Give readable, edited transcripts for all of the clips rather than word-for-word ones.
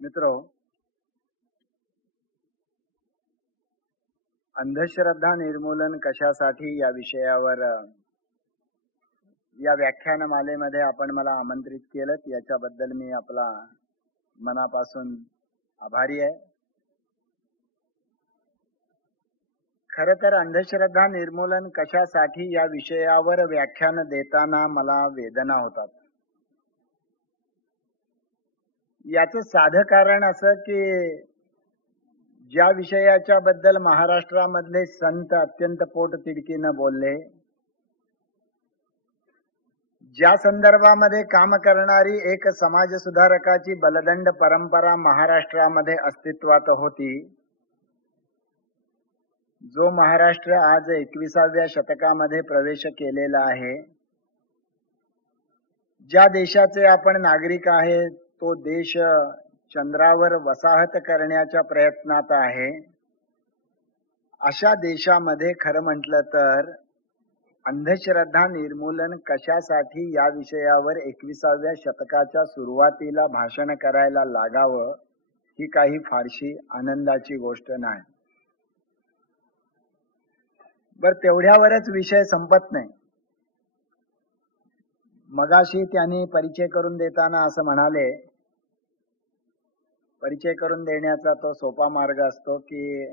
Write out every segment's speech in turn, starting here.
मित्रो, अंधश्रद्धा निर्मूलन कशासाठी या विषयावर या व्याख्यानमालेमध्ये आपण मला आमंत्रित केलं, याच्याबद्दल मी आपला मनापासून आभारी आहे. खरं तर अंधश्रद्धा निर्मूलन कशासाठी या विषयावर व्याख्यान देताना मला वेदना होतात. याचं साधं कारण असं की ज्या विषयाच्या बद्दल महाराष्ट्रामधले संत अत्यंत पोटतिडकीनं बोलले, ज्या संदर्भामध्ये काम करणारी एक समाज सुधारकाची बलदंड परंपरा महाराष्ट्रामध्ये अस्तित्वात होती, जो महाराष्ट्र आज 21व्या शतकामध्ये प्रवेश केलेला आहे, ज्या देशाचे आपण नागरिक आहे, तो देश चंद्रावर वसाहत करण्याच्या प्रयत्नात आहे, अशा देशामध्ये खरं म्हटलं तर अंधश्रद्धा निर्मूलन कशासाठी या विषयावर 21व्या शतकाच्या सुरुवातीला भाषण करायला लागावं, ही काही फारशी आनंदाची गोष्ट नाही. बर, तेवढ्यावरच विषय संपत नाही. मगाशी त्यांनी परिचय करून देताना असं म्हणाले, परिचय करून देण्याचा तो सोपा मार्ग असतो की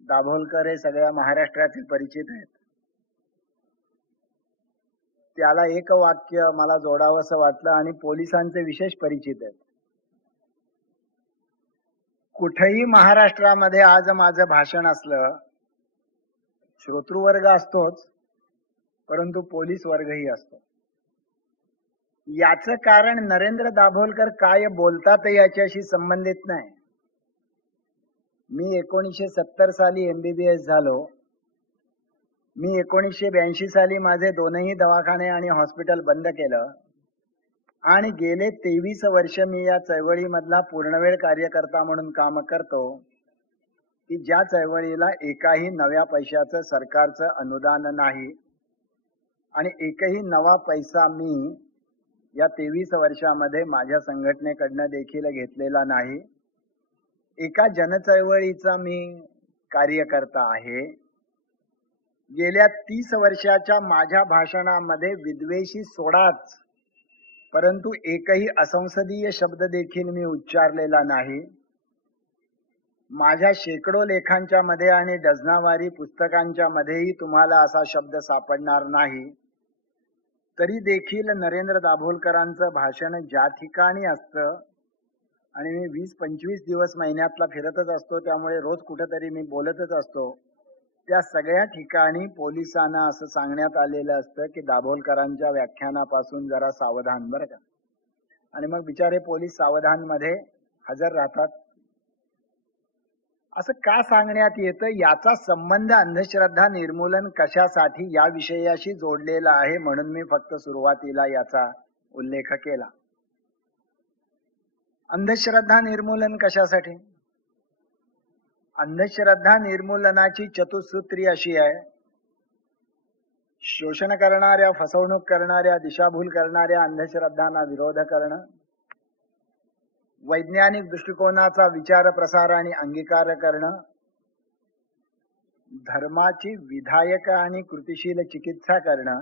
दाभोलकर हे सगळ्या महाराष्ट्रातील परिचित आहेत. त्याला एक वाक्य मला जोडावंसं वाटलं, आणि पोलिसांचे विशेष परिचित आहेत. कुठेही महाराष्ट्रामध्ये आज माझं भाषण असलं, श्रोतृवर्ग असतोच, परंतु पोलीस वर्गही असतो. याचं कारण नरेंद्र दाभोलकर काय बोलतात याच्याशी संबंधित नाही. मी 1970 साली MBBS झालो. मी 1982 साली माझे दोनही दवाखाने आणि हॉस्पिटल बंद केलं, आणि गेले 23 वर्ष मी या चळवळीमधला पूर्णवेळ कार्यकर्ता म्हणून काम करतो, की ज्या चळवळीला एकाही नव्या पैशाचं सरकारचं अनुदान नाही, आणि एकही नवा पैसा मी या 23 वर्षामध्ये माझ्या संघटनेकडनं देखील घेतलेला नाही. एका जनचळवळीचा मी कार्यकर्ता आहे. गेल्या 30 वर्षाच्या माझ्या भाषणामध्ये विद्वेषी सोडाच, परंतु एकही असंसदीय शब्द देखील मी उच्चारलेला नाही. माझ्या शेकडो लेखांच्या मध्ये आणि डझनावारी पुस्तकांच्या मध्येही तुम्हाला असा शब्द सापडणार नाही. तरी देखील नरेंद्र दाभोलकरांचं भाषण ज्या ठिकाणी असतं, आणि मी 20-25 दिवस महिन्यातला फिरतच असतो, त्यामुळे रोज कुठेतरी मी बोलतच असतो, त्या सगळ्या ठिकाणी पोलिसांना असं सांगण्यात आलेलं असतं की दाभोलकरांच्या व्याख्यानापासून जरा सावधान बरं का. आणि मग बिचारे पोलीस सावधान मध्ये हजर राहतात. असं का सांगण्यात येतं? याचा संबंध अंधश्रद्धा निर्मूलन कशासाठी या विषयाशी जोडलेला आहे, म्हणून मी फक्त सुरुवातीला याचा उल्लेख केला. अंधश्रद्धा निर्मूलन कशासाठी? अंधश्रद्धा निर्मूलनाची चतुसूत्री अशी आहे: शोषण करणाऱ्या, फसवणूक करणाऱ्या, दिशाभूल करणाऱ्या अंधश्रद्धांना विरोध करणं, वैज्ञानिक दृष्टिकोनाचा विचार प्रसार आणि अंगीकार करणं, धर्माची विधायक आणि कृतिशील चिकित्सा करणं,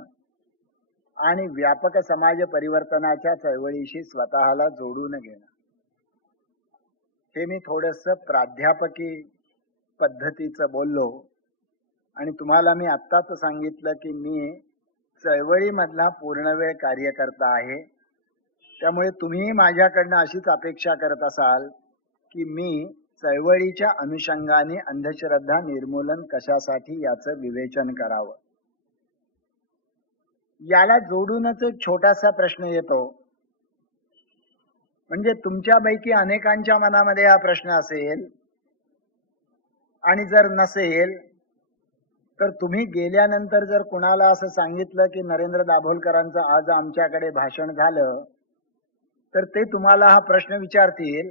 आणि व्यापक समाज परिवर्तनाच्या चळवळीशी स्वतःला जोडून घेणं. हे मी थोडंसं प्राध्यापकी पद्धतीचं बोललो, आणि तुम्हाला मी आत्ताच सांगितलं की मी चळवळीमधला पूर्णवेळ कार्यकर्ता आहे. त्यामुळे तुम्ही माझ्याकडनं अशीच अपेक्षा करत असाल की मी चळवळीच्या अनुषंगाने अंधश्रद्धा निर्मूलन कशासाठी याचं विवेचन करावं. याला जोडूनच एक छोटासा प्रश्न येतो. म्हणजे तुमच्यापैकी अनेकांच्या मनामध्ये हा प्रश्न असेल, आणि जर नसेल तर तुम्ही गेल्यानंतर जर कुणाला असं सांगितलं की नरेंद्र दाभोलकरांचं आज आमच्याकडे भाषण झालं, तर ते तुम्हाला हा प्रश्न विचारतील,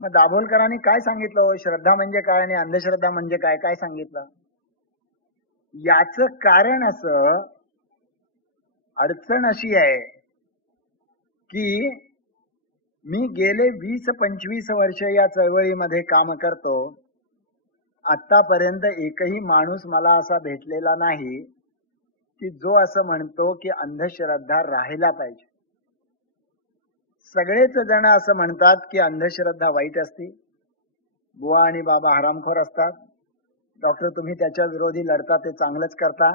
मग दाभोलकरांनी काय सांगितलं हो? श्रद्धा म्हणजे काय आणि अंधश्रद्धा म्हणजे काय, काय सांगितलं? याचं कारण असं, अडचण अशी आहे की मी गेले 20-25 वर्ष या चळवळीमध्ये काम करतो. आतापर्यंत एकही माणूस मला असा भेटलेला नाही की जो असं म्हणतो की अंधश्रद्धा राहायला पाहिजे. सगळेच जण असं म्हणतात की अंधश्रद्धा वाईट असते, बुवा आणि बाबा हरामखोर असतात, डॉक्टर तुम्ही त्याच्या विरोधी लढता ते चांगलंच करता,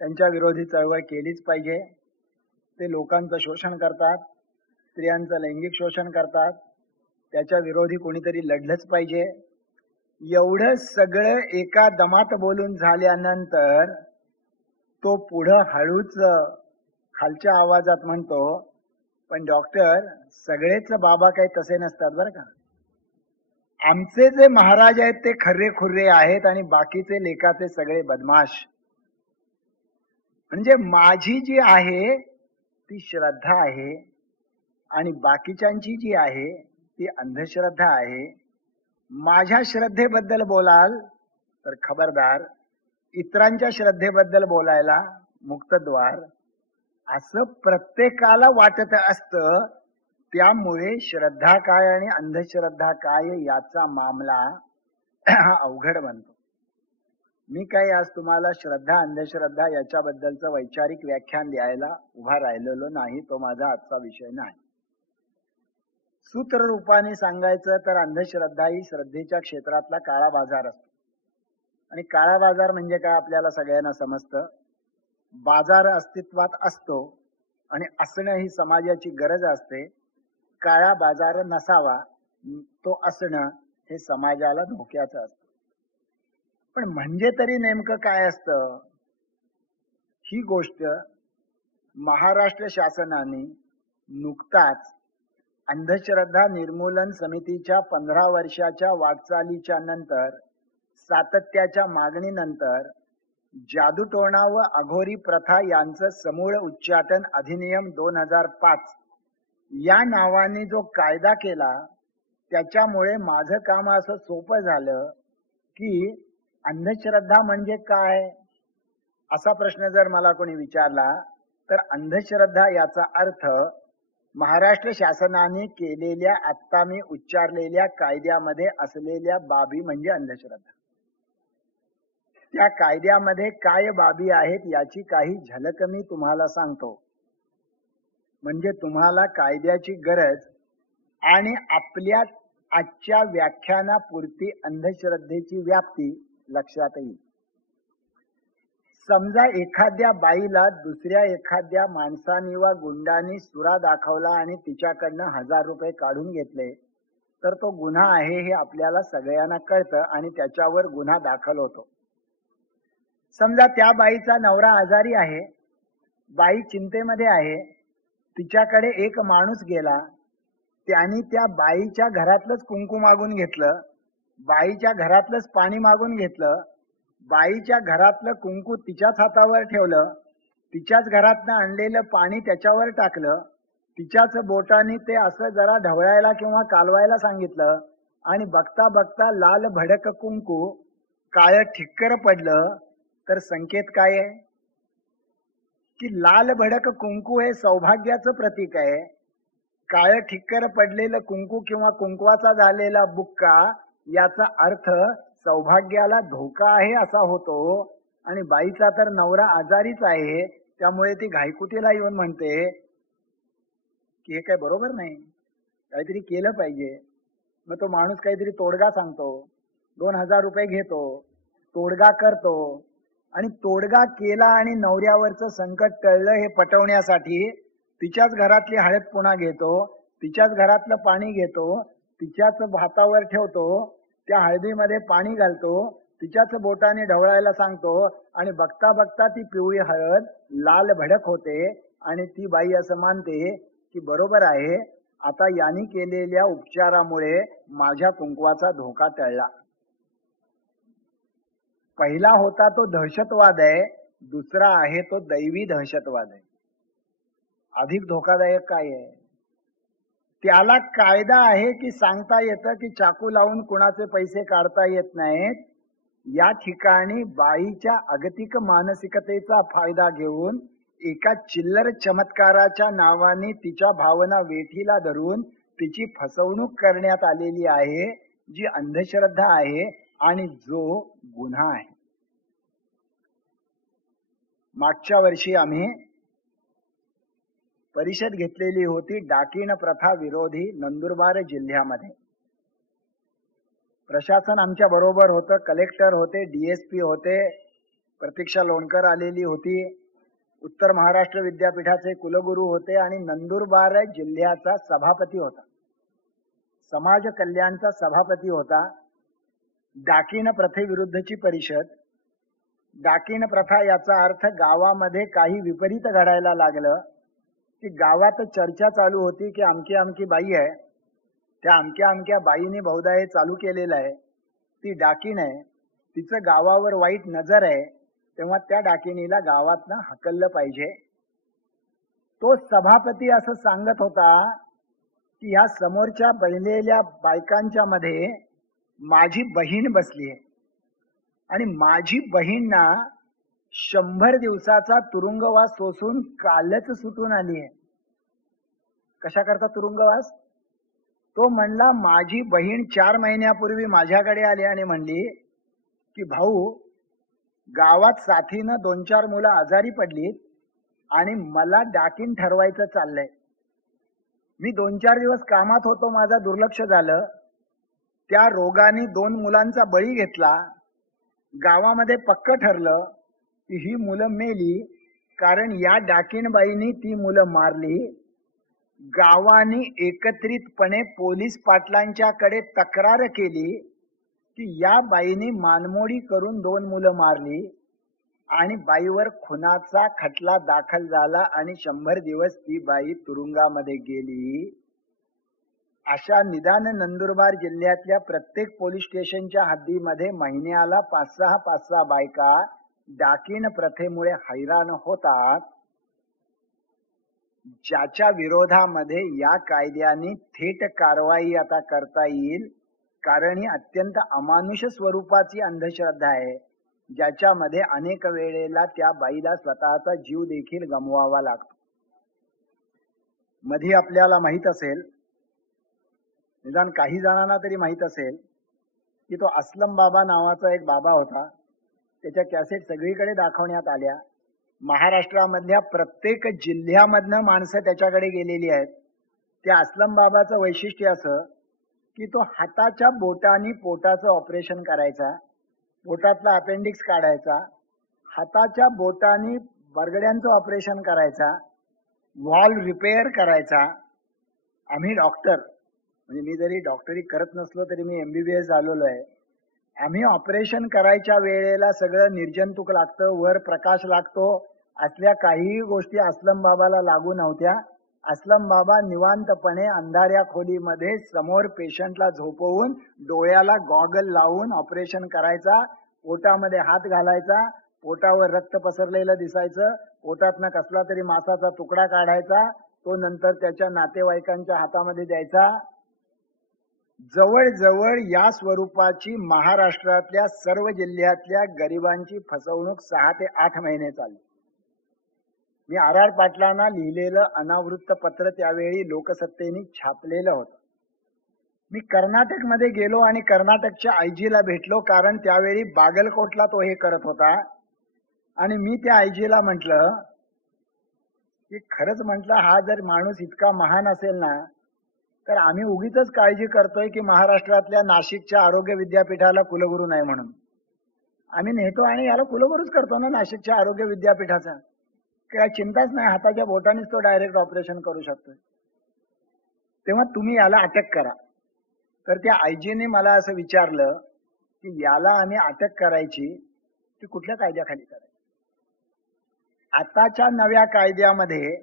त्यांच्या विरोधी चळवळ केलीच पाहिजे, ते लोकांचं शोषण करतात, स्त्रियांचं लैंगिक शोषण करतात, त्याच्या विरोधी कोणीतरी लढलंच पाहिजे. एवढं सगळं एका दमात बोलून झाल्यानंतर तो पुढं हळूच खालच्या आवाजात म्हणतो, पण डॉक्टर सगळेच बाबा काही तसे नसतात बरं का. आमचे जे महाराज आहेत ते खर्रे खुर्रे आहेत आणि बाकीचे लेखाचे सगळे बदमाश. म्हणजे माझी जी आहे ती श्रद्धा आहे आणि बाकीच्यांची जी आहे ती अंधश्रद्धा आहे. माझ्या श्रद्धेबद्दल बोलाल तर खबरदार, इतरांच्या श्रद्धेबद्दल बोलायला मुक्तद्वार, असं प्रत्येकाला वाटत असतं. त्यामुळे श्रद्धा काय आणि अंधश्रद्धा काय याचा मामला अवघड बनतो. मी काही आज तुम्हाला श्रद्धा अंधश्रद्धा याच्याबद्दलचं वैचारिक व्याख्यान द्यायला उभा राहिलेलो नाही, तो माझा आजचा विषय नाही. सूत्र रूपाने सांगायचं तर अंधश्रद्धा ही श्रद्धेच्या क्षेत्रातला काळा बाजार असतो. आणि काळा बाजार म्हणजे काय आपल्याला सगळ्यांना समजतं. बाजार अस्तित्वात असतो आणि असणं ही समाजाची गरज असते. काळा बाजार नसावा, तो असणं हे समाजाला धोक्याचं असतं. पण म्हणजे तरी नेमकं काय असतं, ही गोष्ट महाराष्ट्र शासनाने नुकताच अंधश्रद्धा निर्मूलन समितीच्या 15 वर्षाच्या वाटचालीच्या नंतर, सातत्याच्या मागणीनंतर जादूटोणा व अघोरी प्रथा यांचं समूळ उच्चाटन अधिनियम 2005 या नावाने जो कायदा केला, त्याच्यामुळे माझं काम असं सोपं झालं की अंधश्रद्धा म्हणजे काय असा प्रश्न जर मला कोणी विचारला तर अंधश्रद्धा याचा अर्थ महाराष्ट्र शासनाने केलेल्या आत्ता मी उच्चारलेल्या कायद्यामध्ये असलेल्या बाबी म्हणजे अंधश्रद्धा. त्या कायद्यामध्ये काय बाबी आहेत याची काही झलक मी तुम्हाला सांगतो, म्हणजे तुम्हाला कायद्याची गरज आणि आपल्या आजच्या व्याख्यानापुरती अंधश्रद्धेची व्याप्ती लक्षात येईल. समजा एखाद्या बाईला दुसऱ्या एखाद्या माणसाने वा गुंडांनी सुरा दाखवला आणि तिच्याकडनं 1000 रुपये काढून घेतले, तर तो गुन्हा आहे हे आपल्याला सगळ्यांना कळतं आणि त्याच्यावर गुन्हा दाखल होतो. समजा त्या बाईचा नवरा आजारी आहे, बाई चिंतेमध्ये आहे, तिच्याकडे एक माणूस गेला, त्याने त्या बाईच्या घरातलंच कुंकू मागून घेतलं, बाईच्या घरातलंच पाणी मागून घेतलं, बाईच्या घरातलं कुंकू तिच्याच हातावर ठेवलं, तिच्याच घरातनं आणलेलं पाणी त्याच्यावर टाकलं, तिच्याच बोटाने ते असं जरा ढवळायला किंवा कालवायला सांगितलं आणि बघता बघता लाल भडक कुंकू काळं ठिक्कर पडलं, तर संकेत काय आहे की लाल भडक कुंकू हे सौभाग्याचं प्रतीक आहे. काळं ठिक्कर पडलेलं कुंकू किंवा कुंकवाचा झालेला बुक्का याचा अर्थ सौभाग्याला धोका आहे असा होतो. आणि बाईचा तर नवरा आजारीच आहे, त्यामुळे ती घाईकुतीला येऊन म्हणते की हे काय बरोबर नाही, काहीतरी केलं पाहिजे. मग तो माणूस काहीतरी तोडगा सांगतो, 2000 रुपये घेतो, तोडगा करतो आणि तोडगा केला आणि नवऱ्यावरचं संकट टळलं हे पटवण्यासाठी तिच्याच घरातली हळद पुन्हा घेतो, तिच्याच घरातलं पाणी घेतो, तिच्याच हातावर ठेवतो, त्या हळदीमध्ये पाणी घालतो, तिच्याच बोटाने ढवळायला सांगतो आणि बघता बघता ती पिवळी हळद लाल भडक होते आणि ती बाई असं मानते की बरोबर आहे, आता यांनी केलेल्या उपचारामुळे माझ्या कुंकवाचा धोका टळला. पहिला होता तो दहशतवाद आहे, दुसरा आहे तो दैवी दहशतवाद आहे. अधिक धोकादायक काय आहे? त्याला कायदा आहे की सांगता येतं की चाकू लावून कुणाचे पैसे काढता येत नाहीत. या ठिकाणी बाईच्या अगतिक मानसिकतेचा फायदा घेऊन एका चिल्लर चमत्काराच्या नावाने तिच्या भावना वेठीला धरून तिची फसवणूक करण्यात आलेली आहे, जी अंधश्रद्धा आहे आणि जो गुन्हा आहे. मागच्या वर्षी आम्ही परिषद घेतलेली होती डाकीण प्रथा विरोधी नंदुरबार जिल्ह्यामध्ये. प्रशासन आमच्या बरोबर होतं, कलेक्टर होते, DSP होते, प्रतीक्षा लोणकर आलेली होती, उत्तर महाराष्ट्र विद्यापीठाचे कुलगुरू होते आणि नंदुरबार जिल्ह्याचा सभापती होता, समाज कल्याणचा सभापती होता. डाकीण प्रथेविरुद्धची परिषद. डाकीण प्रथा याचा अर्थ गावामध्ये काही विपरीत घडायला लागलं की गावात चर्चा चालू होती की अमकी अमकी बाई आहे, त्या अमक्या अमक्या बाईने बहुधा हे चालू केलेलं आहे, ती डाकीण आहे, तिचं गावावर वाईट नजर आहे, तेव्हा त्या डाकिणीला गावातनं हकललं पाहिजे. तो सभापती असं सांगत होता की ह्या समोरच्या बनलेल्या बायकांच्या मध्ये माझी बहीण बसली आहे आणि माझी बहीण ना 100 दिवसाचा तुरुंगवास सोसून कालच सुटून आली आहे. कशा करता तुरुंगवास? तो म्हणला माझी बहीण 4 महिन्यापूर्वी माझ्याकडे आली आणि म्हणली की भाऊ, गावात साथीनं 2-4 मुलं आजारी पडलीत आणि मला डाकीण ठरवायचं चाललंय. मी 2-4 दिवस कामात होतो, माझा दुर्लक्ष झालं, त्या रोगाने 2 मुलांचा बळी घेतला. गावामध्ये पक्क ठरलं की ही मुलं मेली कारण या डाकीणबाईंनी ती मुलं मारली. गावाने एकत्रितपणे पोलीस पाटलांच्याकडे तक्रार केली की या बाईने मानमोडी करून 2 मुलं मारली आणि बाईवर खुनाचा खटला दाखल झाला आणि 100 दिवस ती बाई तुरुंगामध्ये गेली. अशा निदान नंदुरबार जिल्ह्यातल्या प्रत्येक पोलीस स्टेशनच्या हद्दीमध्ये महिन्याला 5-6 बायका डाकीण प्रथेमुळे हैराण होतात. ज्याच्या विरोधामध्ये या कायद्याने थेट कारवाई आता करता येईल, कारण ही अत्यंत अमानुष स्वरूपाची अंधश्रद्धा आहे, ज्याच्यामध्ये अनेक वेळेला त्या बाईला स्वतःचा जीव देखील गमवावा लागतो. मध्ये आपल्याला माहित असेल, निदान काही जणांना तरी माहित असेल, की तो असलम बाबा नावाचा एक बाबा होता. त्याच्या कॅसेट सगळीकडे दाखवण्यात आल्या. महाराष्ट्रामधल्या प्रत्येक जिल्ह्यामधनं माणसं त्याच्याकडे गेलेली आहेत. त्या असलम बाबाचं वैशिष्ट्य असं की तो हाताच्या बोटानी पोटाचं ऑपरेशन करायचा, पोटातला अपेंडिक्स काढायचा, हाताच्या बोटानी बरगड्यांचं ऑपरेशन करायचा, व्हॉल्व रिपेअर करायचा. आम्ही डॉक्टर, म्हणजे मी जरी डॉक्टरी करत नसलो तरी मी MBBS झालेलो आहे. आम्ही ऑपरेशन करायच्या वेळेला सगळं निर्जंतुक लागतं, वर प्रकाश लागतो, असल्या काही गोष्टी असलम बाबाला लागू नव्हत्या. असलम बाबा निवांतपणे अंधाऱ्या खोलीमध्ये समोर पेशंटला झोपवून डोळ्याला गॉगल लावून ऑपरेशन करायचा, पोटामध्ये हात घालायचा, पोटावर रक्त पसरलेलं दिसायचं, पोटातनं कसला तरी मांसाचा तुकडा काढायचा, तो नंतर त्याच्या नातेवाईकांच्या हातामध्ये द्यायचा. जवळजवळ या स्वरूपाची महाराष्ट्रातल्या सर्व जिल्ह्यातल्या गरिबांची फसवणूक 6 ते 8 महिने चालली. मी RR पाटलांना लिहिलेलं अनावृत्त पत्र त्यावेळी लोकसत्तेने छापलेलं होतं. मी कर्नाटकमध्ये गेलो आणि कर्नाटकच्या IG ला भेटलो, कारण त्यावेळी बागलकोटला तो हे करत होता. आणि मी त्या IG ला म्हटलं की खरंच म्हटलं, हा जर माणूस इतका महान असेल ना, तर आम्ही उगीच काळजी करतोय की महाराष्ट्रातल्या नाशिकच्या आरोग्य विद्यापीठाला कुलगुरू नाही म्हणून. आम्ही नेतो आणि याला कुलगुरूच करतो ना नाशिकच्या आरोग्य विद्यापीठाचा. काय चिंताच नाही, हाताच्या बोटानेच तो डायरेक्ट ऑपरेशन करू शकतोय. तेव्हा तुम्ही याला अटक करा. तर त्या IG ने मला असं विचारलं की याला आम्ही अटक करायची ती कुठल्या कायद्याखाली करायची. आताच्या नव्या कायद्यामध्ये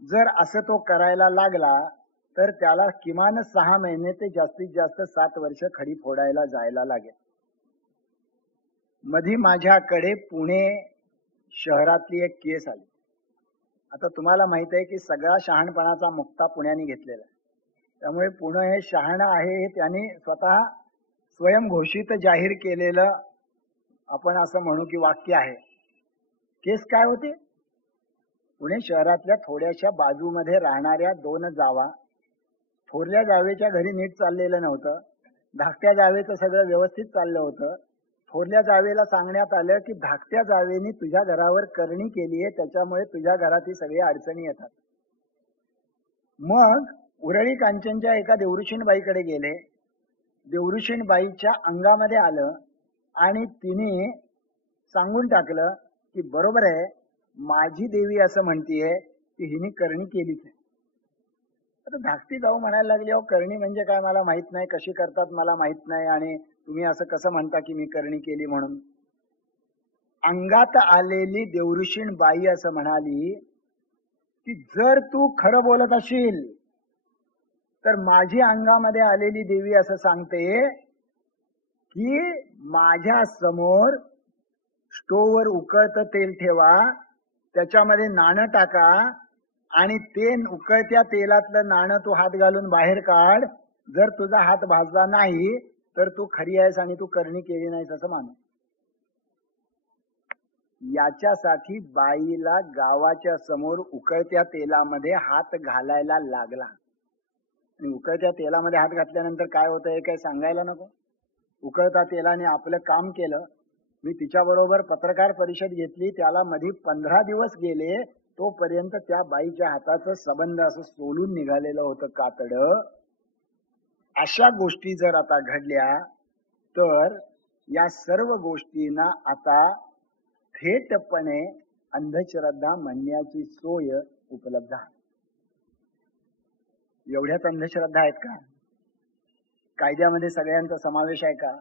जर असं तो करायला लागला तर त्याला किमान 6 महिने ते जास्तीत जास्त 7 वर्ष खडी फोडायला जायला लागेल. मध्ये माझ्याकडे पुणे शहरातली एक केस आली. आता तुम्हाला माहित आहे की सगळा शहाणपणाचा मुक्ता पुण्याने घेतलेला आहे. त्यामुळे पुणे हे शहाणं आहे हे त्यांनी स्वतः स्वयंघोषित जाहीर केलेलं आपण असं म्हणू की वाक्य आहे. केस काय होती? पुणे शहरातल्या थोड्याशा बाजूमध्ये राहणाऱ्या 2 जावा थोरल्या जावेच्या घरी नीट चाललेलं नव्हतं. धाकट्या जावेचं सगळं व्यवस्थित चाललं होतं. थोरल्या जावेला सांगण्यात आलं की धाकट्या जावेनी तुझ्या घरावर करणी केली आहे, त्याच्यामुळे तुझ्या घरात ही सगळी अडचणी येतात. मग उरळी कांचनच्या एका देवऋषीणबाईकडे गेले. देवऋषीणबाईच्या अंगामध्ये आलं आणि तिने सांगून टाकलं की बरोबर आहे, माझी देवी असं म्हणतीये की हिने करणी केलीच आहे. आता धाकटी जाऊ म्हणायला लागली, अहो करणी म्हणजे काय मला माहित नाही, कशी करतात मला माहित नाही, आणि तुम्ही असं कसं म्हणता की मी करणी केली म्हणून. अंगात आलेली देवऋषीणबाई असं म्हणाली की जर तू खरं बोलत असशील तर माझी अंगामध्ये आलेली देवी असं सांगते की माझ्या समोर स्टोव्हवर उकळतं तेल ठेवा, त्याच्यामध्ये नाणं टाका आणि ते उकळत्या तेलातलं नाणं तू हात घालून बाहेर काढ. जर तुझा हात भाजला नाही तर तू खरी आहेस आणि तू करणी केली नाहीस असं मानू. याच्यासाठी बाईला गावाच्या समोर उकळत्या तेलामध्ये हात घालायला लागला. आणि उकळत्या तेलामध्ये हात घातल्यानंतर काय होतं हे काय सांगायला नको. उकळत्या तेलाने आपलं काम केलं. मी तिच्याबरोबर पत्रकार परिषद घेतली, त्याला मध्ये 15 दिवस गेले, तोपर्यंत त्या बाईच्या हाताचं सबंध असं सोलून निघालेलं होतं कातडं. अशा गोष्टी जर आता घडल्या तर या सर्व गोष्टींना आता थेटपणे अंधश्रद्धा म्हणण्याची सोय उपलब्ध आहे. एवढ्याच अंधश्रद्धा आहेत का? कायद्यामध्ये सगळ्यांचा समावेश आहे का?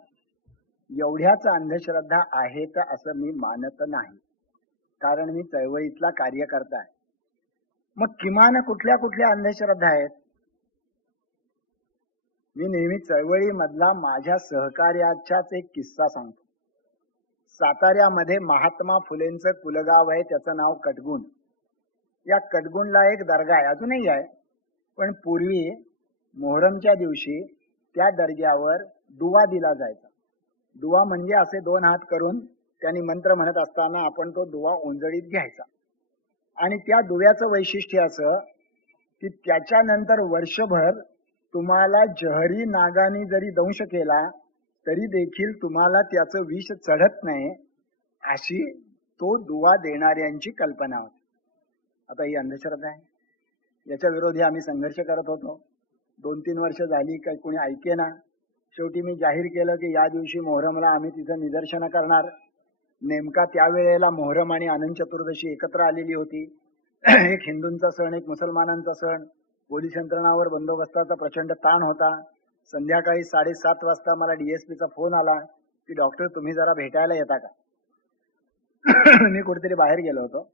एवढ्याच अंधश्रद्धा आहेत असं मी मानत नाही, कारण मी चळवळीतला कार्यकर्ता आहे. मग किमान कुठल्या कुठल्या अंधश्रद्धा आहेत? मी नेहमी चळवळीमधला माझ्या सहकार्याचाच एक किस्सा सांगतो. साताऱ्यामध्ये महात्मा फुलेंचं कुलगाव आहे, त्याचं नाव कटगुण. या कटगुणला एक दर्गा आहे, अजूनही आहे, पण पूर्वी मोहरमच्या दिवशी त्या दर्ग्यावर दुवा दिला जायचा. दुवा म्हणजे असे 2 हात करून त्यांनी मंत्र म्हणत असताना आपण तो दुवा ओंजळीत घ्यायचा. आणि त्या दुव्याचं वैशिष्ट्य असं की त्याच्यानंतर वर्षभर तुम्हाला जहरी नागाने जरी दंश केला तरी देखील तुम्हाला त्याचं विष चढत नाही, अशी तो दुवा देणाऱ्यांची कल्पना होती. आता ही अंधश्रद्धा आहे. याच्या विरोधी आम्ही संघर्ष करत होतो. 2-3 वर्ष झाली, काही कोणी ऐकेना. शेवटी मी जाहीर केलं की या दिवशी मोहरमला आम्ही तिथं निदर्शनं करणार. नेमका त्यावेळेला मोहरम आणि अनंत चतुर्दशी एकत्र आलेली होती. एक हिंदूंचा सण, एक मुसलमानांचा सण. पोलीस यंत्रणावर बंदोबस्ताचा प्रचंड ताण होता. संध्याकाळी 7:30 वाजता मला डीएसपीचा फोन आला की डॉक्टर तुम्ही जरा भेटायला येता का? मी कुठेतरी बाहेर गेलो होतो.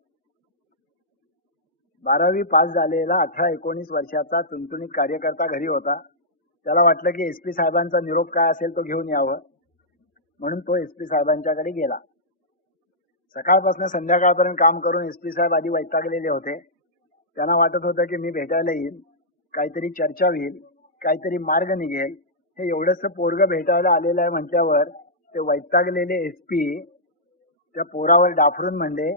12वी पास झालेला 18-19 वर्षाचा चुणचुणीत कार्यकर्ता घरी होता. त्याला वाटलं की एसपी साहेबांचा निरोप काय असेल तो घेऊन यावं, म्हणून तो एसपी साहेबांच्याकडे गेला. सकाळपासून संध्याकाळपर्यंत काम करून एसपी साहेब आधी वैतागलेले होते. त्यांना वाटत होतं की मी भेटायला येईल, काहीतरी चर्चा होईल, काहीतरी मार्ग निघेल. हे एवढंच पोरग भेटायला आलेलं आहे म्हटल्यावर ते वैतागलेले एसपी त्या पोरावर डाफरून म्हणले,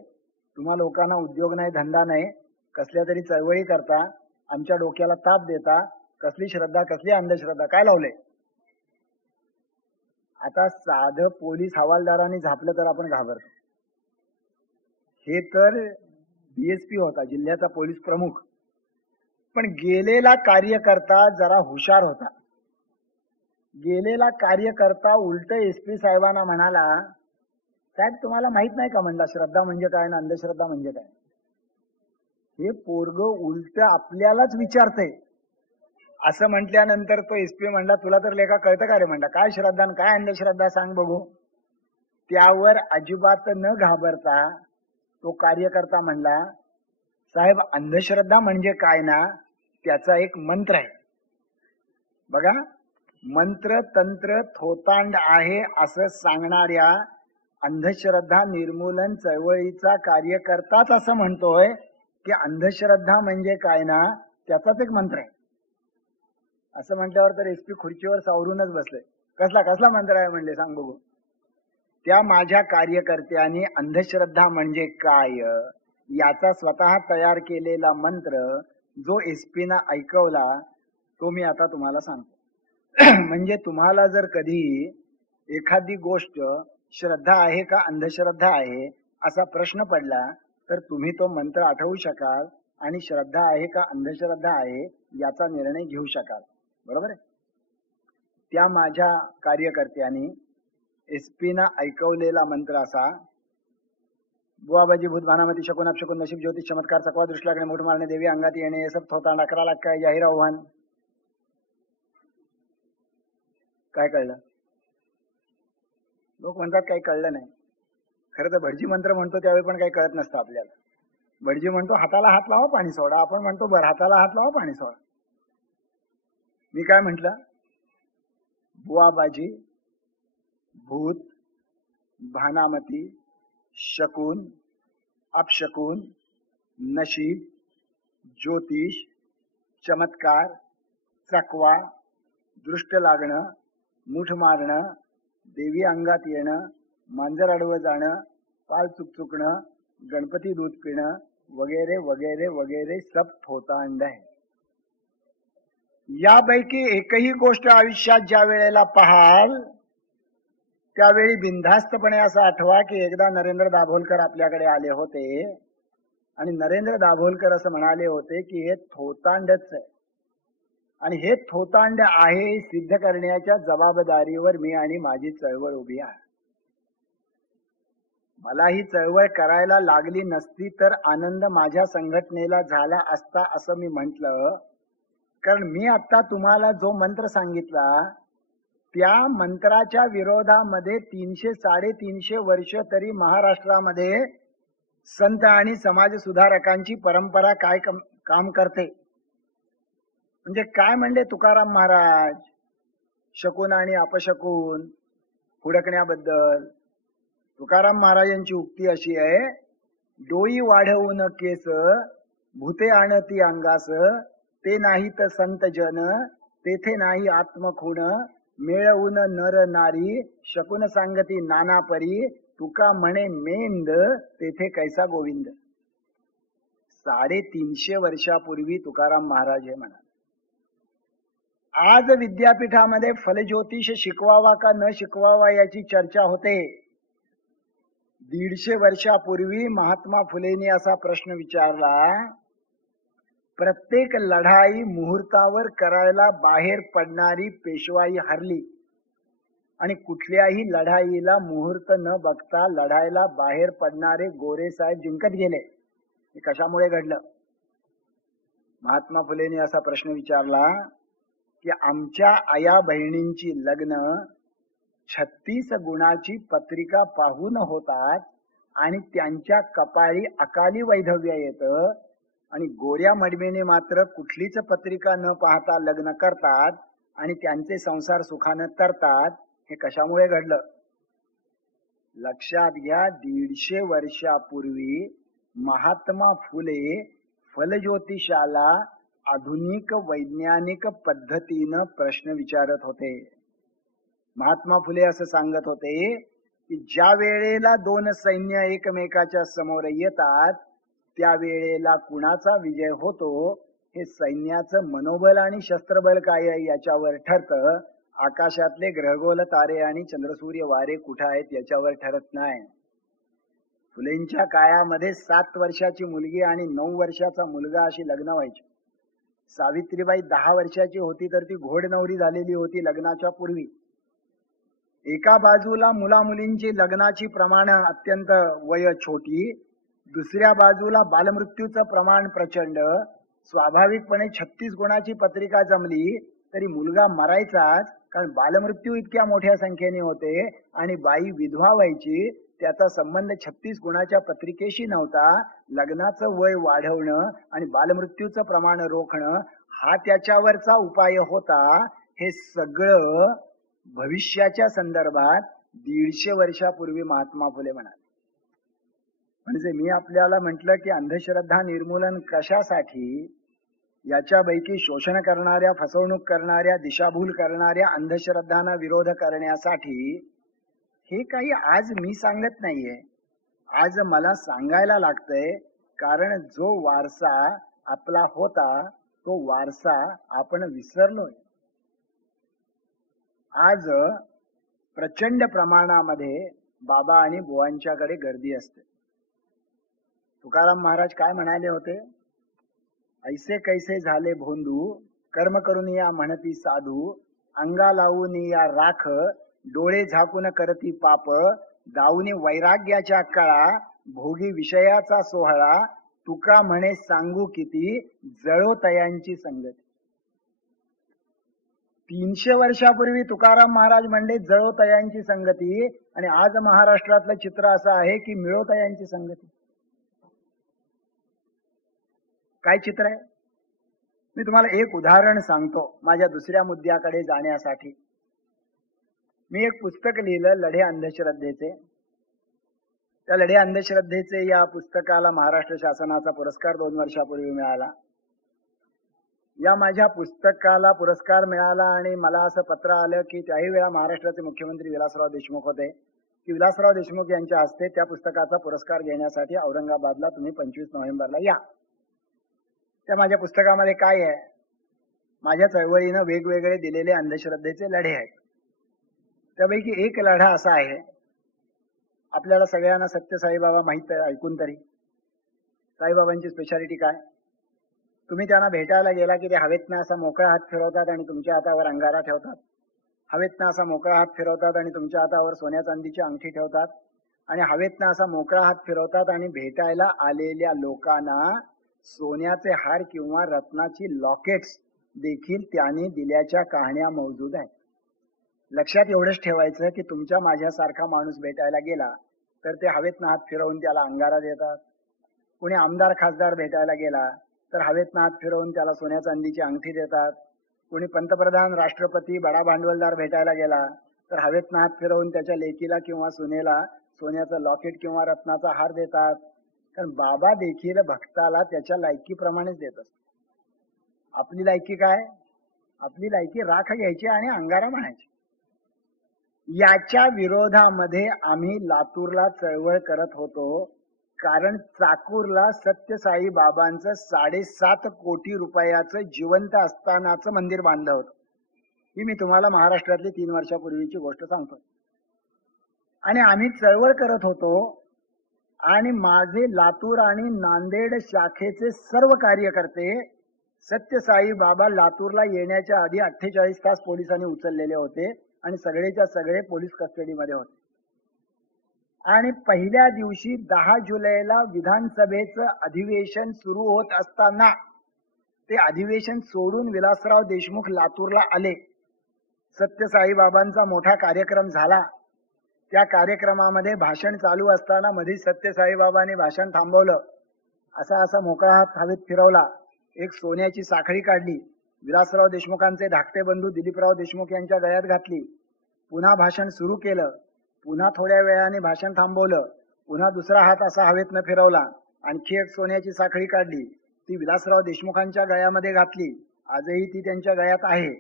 तुम्हा लोकांना उद्योग नाही, धंदा नाही, कसल्या तरी चळवळी करता, आमच्या डोक्याला ताप देता, कसली श्रद्धा, कसली अंधश्रद्धा, काय लावले? आता साधं पोलीस हवालदारांनी झापलं तर आपण घाबरतो. हे तर डीएसपी होता, जिल्ह्याचा पोलीस प्रमुख. पण गेलेला कार्यकर्ता जरा हुशार होता. गेलेला कार्यकर्ता उलट एसपी साहेबांना म्हणाला, साहेब तुम्हाला माहित नाही का म्हणला श्रद्धा म्हणजे काय ना अंधश्रद्धा म्हणजे काय? हे पोरग उलट आपल्यालाच विचारतंय. असं म्हटल्यानंतर तो एसपी म्हणला, तुला तर लेखा कळतं का रे? म्हणला, काय श्रद्धा आणि काय अंधश्रद्धा सांग बघू. त्यावर अजिबात न घाबरता तो कार्यकर्ता म्हणला, साहेब अंधश्रद्धा म्हणजे काय ना, त्याचा एक मंत्र आहे बघा. मंत्र तंत्र थोतांड आहे असं सांगणाऱ्या अंधश्रद्धा निर्मूलन चळवळीचा कार्यकर्ताच असं म्हणतोय की अंधश्रद्धा म्हणजे काय ना, त्याचाच एक मंत्र आहे. असं म्हटल्यावर तर एसपी खुर्चीवर सावरूनच बसले. कसला कसला मंत्र आहे म्हणले, सांग बघू. त्या माझ्या कार्यकर्त्यांनी अंधश्रद्धा म्हणजे काय याचा स्वतः तयार केलेला मंत्र जो एसपीना ऐकवला तो मी आता तुम्हाला सांगतो. म्हणजे तुम्हाला जर कधी एखादी गोष्ट श्रद्धा आहे का अंधश्रद्धा आहे असा प्रश्न पडला तर तुम्ही तो मंत्र आठवू शकाल आणि श्रद्धा आहे का अंधश्रद्धा आहे याचा निर्णय घेऊ शकाल. बरोबर आहे. त्या माझ्या कार्यकर्त्यांनी एसपीना ऐकवलेला मंत्र असा, बुवाबाजी भूत भानामती शकून अपशकून नशीब ज्योतिष चमत्कार चकवा दृष्टी लागणे मूठ मारणे देवी अंगात येणे हे सब थोतांड 11 लाख काय जाहीर आव्हान. काय कळलं? लोक म्हणतात काही कळलं नाही. खरं तर भटजी मंत्र म्हणतो त्यावेळी पण काही कळत नसतं आपल्याला. भटजी म्हणतो हाताला हात लावा पाणी सोडा, आपण म्हणतो बरं हाताला हात लावा पाणी सोडा. मी काय म्हंटल? बुवाबाजी भूत भानामती शकून अपशकून नशीब ज्योतिष चमत्कार चकवा दृष्ट लागणं मूठ मारणं देवी अंगात येणं मांजर आडवं जाणं पाल चुकचुकणं गणपती दूध पिणं वगैरे वगैरे वगैरे सब थोतांड आहे. यापैकी एकही गोष्ट आयुष्यात ज्या वेळेला पाहाल त्यावेळी बिनधास्तपणे असं आठवा की एकदा नरेंद्र दाभोलकर आपल्याकडे आले होते आणि नरेंद्र दाभोलकर असं म्हणाले होते की हे थोतांडच आहे आणि हे थोतांड आहे सिद्ध करण्याच्या जबाबदारीवर मी आणि माझी चळवळ उभी आहे. मला ही चळवळ करायला लागली नसती तर आनंद माझ्या संघटनेला झाला असता असं मी म्हटलं. कारण मी आता तुम्हाला जो मंत्र सांगितला त्या मंत्राच्या विरोधामध्ये 300-350 वर्ष तरी महाराष्ट्रामध्ये संत आणि समाज सुधारकांची परंपरा काय काम करते. म्हणजे काय म्हणले तुकाराम महाराज शकून आणि अपशकून हुडकण्याबद्दल. तुकाराम महाराजांची उक्ती अशी आहे, डोई वाढवून केस भूते आणती अंगास ते नाही तर संत जन तेथे नाही आत्मखुण मिळवून नर नारी शकून सांगती नाना परी तुका म्हणे मेंद तेथे कैसा गोविंद. 350 वर्षापूर्वी तुकाराम महाराज हे म्हणाले. आज विद्यापीठामध्ये फलज्योतिष शिकवावा का न शिकवावा याची चर्चा होते. 150 वर्षापूर्वी महात्मा फुलेंनी असा प्रश्न विचारला, प्रत्येक लढाई मुहूर्तावर करायला बाहेर पडणारी पेशवाई हरली आणि कुठल्याही लढाईला मुहूर्त न बघता लढायला बाहेर पडणारे गोरे साहेब जिंकत गेले. हे कशामुळे घडलं? महात्मा फुलेंनी असा प्रश्न विचारला की आमच्या आया बहिणींची लग्न 36 गुणाची पत्रिका पाहून होतात आणि त्यांच्या कपाळी अकाली वैधव्य येतं आणि गोऱ्या मडमेने मात्र कुठलीच पत्रिका न पाहता लग्न करतात आणि त्यांचे संसार सुखानं तरतात. हे कशामुळे घडलं? लक्षात घ्या, 150 वर्षापूर्वी महात्मा फुले फलज्योतिषाला आधुनिक वैज्ञानिक पद्धतीनं प्रश्न विचारत होते. महात्मा फुले असं सांगत होते की ज्या वेळेला 2 सैन्य एकमेकाच्या समोर येतात त्यावेळेला कुणाचा विजय होतो हे सैन्याचं मनोबल आणि शस्त्रबल काय आहे याच्यावर ठरतं. आकाशातले ग्रहगोल तारे आणि चंद्रसूर्य वारे कुठे आहेत याच्यावर ठरत नाही. फुलेंच्या काळामध्ये 7 वर्षाची मुलगी आणि 9 वर्षाचा मुलगा अशी लग्न व्हायची. सावित्रीबाई 10 वर्षाची होती तर ती घोडनवरी झालेली होती लग्नाच्या पूर्वी. एका बाजूला मुलामुलींची लग्नाची प्रमाण अत्यंत वय छोटी, दुसऱ्या बाजूला बालमृत्यूचं प्रमाण प्रचंड. स्वाभाविकपणे 36 गुणाची पत्रिका जमली तरी मुलगा मरायचाच, कारण बालमृत्यू इतक्या मोठ्या संख्येने होते आणि बाई विधवा व्हायची. त्याचा संबंध 36 गुणाच्या पत्रिकेशी नव्हता. लग्नाचं वय वाढवणं आणि बालमृत्यूचं प्रमाण रोखणं हा त्याच्यावरचा उपाय होता. हे सगळं भविष्याच्या संदर्भात 150 वर्षापूर्वी महात्मा फुले म्हणाले. म्हणजे मी आपल्याला म्हटलं की अंधश्रद्धा निर्मूलन कशासाठी? याच्यापैकी शोषण करणाऱ्या, फसवणूक करणाऱ्या, दिशाभूल करणाऱ्या अंधश्रद्धांना विरोध करण्यासाठी. हे काही आज मी सांगत नाहीये, आज मला सांगायला लागतंय. कारण जो वारसा आपला होता तो वारसा आपण विसरलोय. आज प्रचंड प्रमाणामध्ये बाबा आणि बुवांच्याकडे गर्दी असते. तुकाराम महाराज काय म्हणाले होते? ऐसे कैसे झाले भोंदू, कर्म करून या म्हणती साधू, अंगा लावून या राख, डोळे झाकून करती पाप, दाऊनी वैराग्याच्या कळा, भोगी विषयाचा सोहळा, तुका म्हणे सांगू किती, जळो तयांची संगती. 300 वर्षापूर्वी तुकाराम महाराज म्हणले जळो तयांची संगती, आणि आज महाराष्ट्रातलं चित्र असं आहे की मिळो तयांची संगती. काय चित्र आहे? मी तुम्हाला एक उदाहरण सांगतो माझ्या दुसऱ्या मुद्द्याकडे जाण्यासाठी. मी एक पुस्तक लिहिलं लढे अंधश्रद्धेचे. त्या लढे अंधश्रद्धेचे या पुस्तकाला महाराष्ट्र शासनाचा पुरस्कार 2 वर्षापूर्वी मिळाला. या माझ्या पुस्तकाला पुरस्कार मिळाला आणि मला असं पत्र आलं की त्याही वेळा महाराष्ट्राचे मुख्यमंत्री विलासराव देशमुख होते, की विलासराव देशमुख यांच्या हस्ते त्या पुस्तकाचा पुरस्कार घेण्यासाठी औरंगाबादला तुम्ही 25 नोव्हेंबरला या. त्या माझ्या पुस्तकामध्ये काय आहे? माझ्या चळवळीनं वेगवेगळे दिलेले अंधश्रद्धेचे लढे आहेत. त्यापैकी एक लढा असा आहे, आपल्याला सगळ्यांना सत्य साईबाबा माहित आहे, ऐकून तरी. साईबाबांची स्पेशालिटी काय? तुम्ही त्यांना भेटायला गेला की ते हवेतनं असा मोकळा हात फिरवतात आणि तुमच्या हातावर अंगारा ठेवतात. हवेतनं असा मोकळा हात फिरवतात आणि तुमच्या हातावर सोन्या चांदीची अंगठी ठेवतात. आणि हवेतनं असा मोकळा हात फिरवतात आणि भेटायला आलेल्या लोकांना सोन्याचे हार किंवा रत्नाची लॉकेट्स देखील त्यांनी दिल्याच्या कहाण्या मौजूद आहेत. लक्षात एवढंच ठेवायचं की तुमच्या माझ्यासारखा माणूस भेटायला गेला तर ते हवेतनं हात फिरवून त्याला अंगारा देतात. कुणी आमदार खासदार भेटायला गेला तर हवेतनं हात फिरवून त्याला सोन्या चांदीची अंगठी देतात. कुणी पंतप्रधान राष्ट्रपती बडा भांडवलदार भेटायला गेला तर हवेतनं हात फिरवून त्याच्या लेकीला किंवा सुनेला सोन्याचं लॉकेट किंवा रत्नाचा हार देतात. कारण बाबा देखील भक्ताला त्याच्या लायकीप्रमाणेच देत असतो. आपली लायकी काय? आपली लायकी राख घ्यायची आणि अंगारा म्हणायची. याच्या विरोधामध्ये आम्ही लातूरला चळवळ करत होतो, कारण चाकूरला सत्यसाई बाबांचं 7.5 कोटी रुपयाचं जिवंत असतानाचं मंदिर बांधलं होतं. ही मी तुम्हाला महाराष्ट्रातली 3 वर्षापूर्वीची गोष्ट सांगतो. आणि आम्ही चळवळ करत होतो आणि माझे लातूर आणि नांदेड शाखेचे सर्व कार्यकर्ते सत्यसाई बाबा लातूरला येण्याच्या आधी 48 तास पोलिसांनी उचललेले होते आणि सगळेच्या सगळे पोलीस कस्टडीमध्ये होते. आणि पहिल्या दिवशी 10 जुलैला विधानसभेचं अधिवेशन सुरू होत असताना ते अधिवेशन सोडून विलासराव देशमुख लातूरला आले. सत्यसाई बाबांचा मोठा कार्यक्रम झाला. त्या कार्यक्रमामध्ये भाषण चालू असताना मध्ये सत्यसाई बाबांनी भाषण थांबवलं. असा मोकळा हात हवेत फिरवला, एक सोन्याची साखळी काढली, विलासराव देशमुखांचे धाकटे बंधू दिलीपराव देशमुख यांच्या गळ्यात घातली. पुन्हा भाषण सुरू केलं. पुन्हा थोड्या वेळाने भाषण थांबवलं. पुन्हा दुसरा हात असा हवेतनं फिरवला. आणखी एक सोन्याची साखळी काढली, ती विलासराव देशमुखांच्या गळ्यामध्ये घातली. आजही ती त्यांच्या गळ्यात आहे.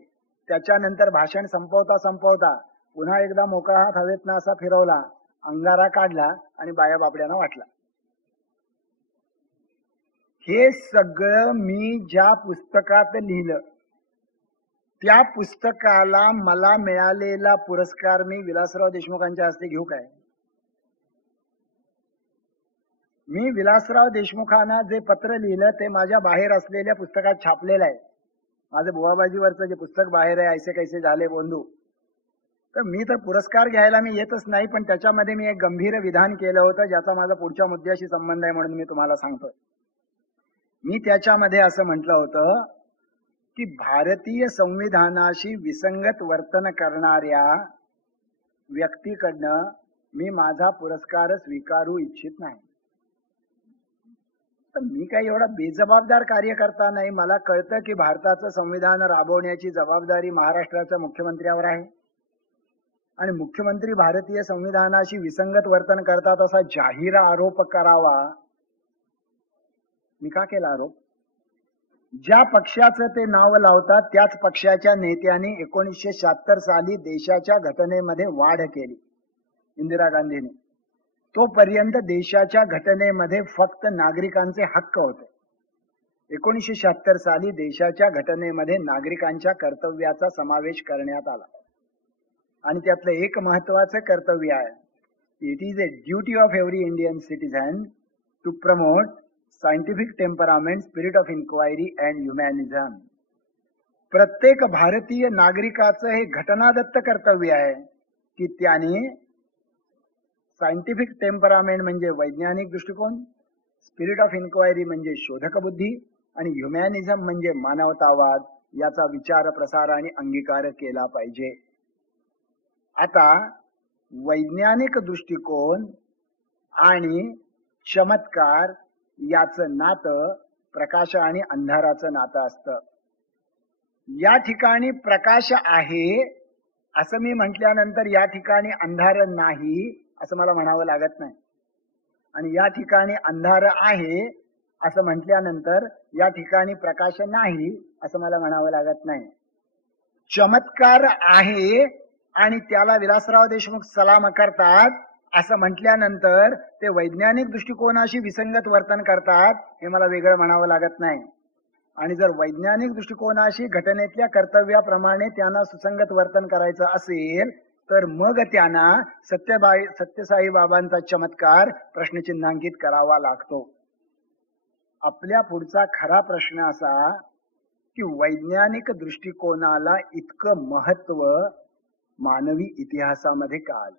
त्याच्यानंतर भाषण संपवता पुन्हा एकदा मोकळा हात हवेतनं असा फिरवला, अंगारा काढला आणि बाया बापड्यांना वाटला. हे सगळं मी ज्या पुस्तकात लिहिलं, त्या पुस्तकाला मला मिळालेला पुरस्कार मी विलासराव देशमुखांच्या हस्ते घेऊ काय? मी विलासराव देशमुखांना जे पत्र लिहिलं ते माझ्या बाहेर असलेल्या पुस्तकात छापलेलं आहे. माझं बुवाबाजीवरचं जे पुस्तक बाहेर आहे, ऐसे कैसे झाले बोंधू. तर मी तर पुरस्कार घ्यायला मी येतच नाही, पण त्याच्यामध्ये मी एक गंभीर विधान केलं होतं ज्याचा माझा पुढच्या मुद्द्याशी संबंध आहे म्हणून मी तुम्हाला सांगतोय. मी त्याच्यामध्ये असं म्हटलं होतं की भारतीय संविधानाशी विसंगत वर्तन करणाऱ्या व्यक्तीकडनं मी माझा पुरस्कार स्वीकारू इच्छित नाही. तर मी काही एवढा बेजबाबदार कार्यकर्ता नाही. मला कळतं की भारताचं संविधान राबवण्याची जबाबदारी महाराष्ट्राच्या मुख्यमंत्र्यावर आहे आणि मुख्यमंत्री भारतीय संविधानाशी विसंगत वर्तन करतात असा जाहीर आरोप करावा. मी का केला आरोप? ज्या पक्षाचं ते नाव लावतात त्याच पक्षाच्या नेत्यांनी 1976 साली देशाच्या घटनेमध्ये वाढ केली इंदिरा गांधीने. तोपर्यंत देशाच्या घटनेमध्ये फक्त नागरिकांचे हक्क होते. 1976 साली देशाच्या घटनेमध्ये नागरिकांच्या कर्तव्याचा समावेश करण्यात आला आणि त्यातलं एक महत्वाचं कर्तव्य आहे, it is a duty of every Indian citizen to promote scientific temperament, spirit of inquiry and humanism. प्रत्येक भारतीय नागरिकाचं हे घटनादत्त कर्तव्य आहे की त्याने सायंटिफिक टेम्परामेंट म्हणजे वैज्ञानिक दृष्टिकोन, स्पिरिट ऑफ इन्क्वायरी म्हणजे शोधक बुद्धी आणि ह्युमॅनिझम म्हणजे मानवतावाद याचा विचार, प्रसार आणि अंगीकार केला पाहिजे. आता वैज्ञानिक दृष्टिकोन आणि चमत्कार याचं नातं प्रकाश आणि अंधाराचं नातं असतं. या ठिकाणी प्रकाश आहे असं मी म्हटल्यानंतर या ठिकाणी अंधार नाही असं मला म्हणावं लागत नाही, आणि या ठिकाणी अंधार आहे असं म्हटल्यानंतर या ठिकाणी प्रकाश नाही असं मला म्हणावं लागत नाही. चमत्कार आहे आणि त्याला विलासराव देशमुख सलाम करतात असं म्हटल्यानंतर ते वैज्ञानिक दृष्टिकोनाशी विसंगत वर्तन करतात हे मला वेगळं म्हणावं लागत नाही. आणि जर वैज्ञानिक दृष्टिकोनाशी घटनेतल्या कर्तव्याप्रमाणे त्यांना सुसंगत वर्तन करायचं असेल तर मग त्यांना सत्यसाई बाबांचा चमत्कार प्रश्नचिन्हांकित करावा लागतो. आपल्या पुढचा खरा प्रश्न असा की वैज्ञानिक दृष्टिकोनाला इतकं महत्व मानवी इतिहासामध्ये का आलं?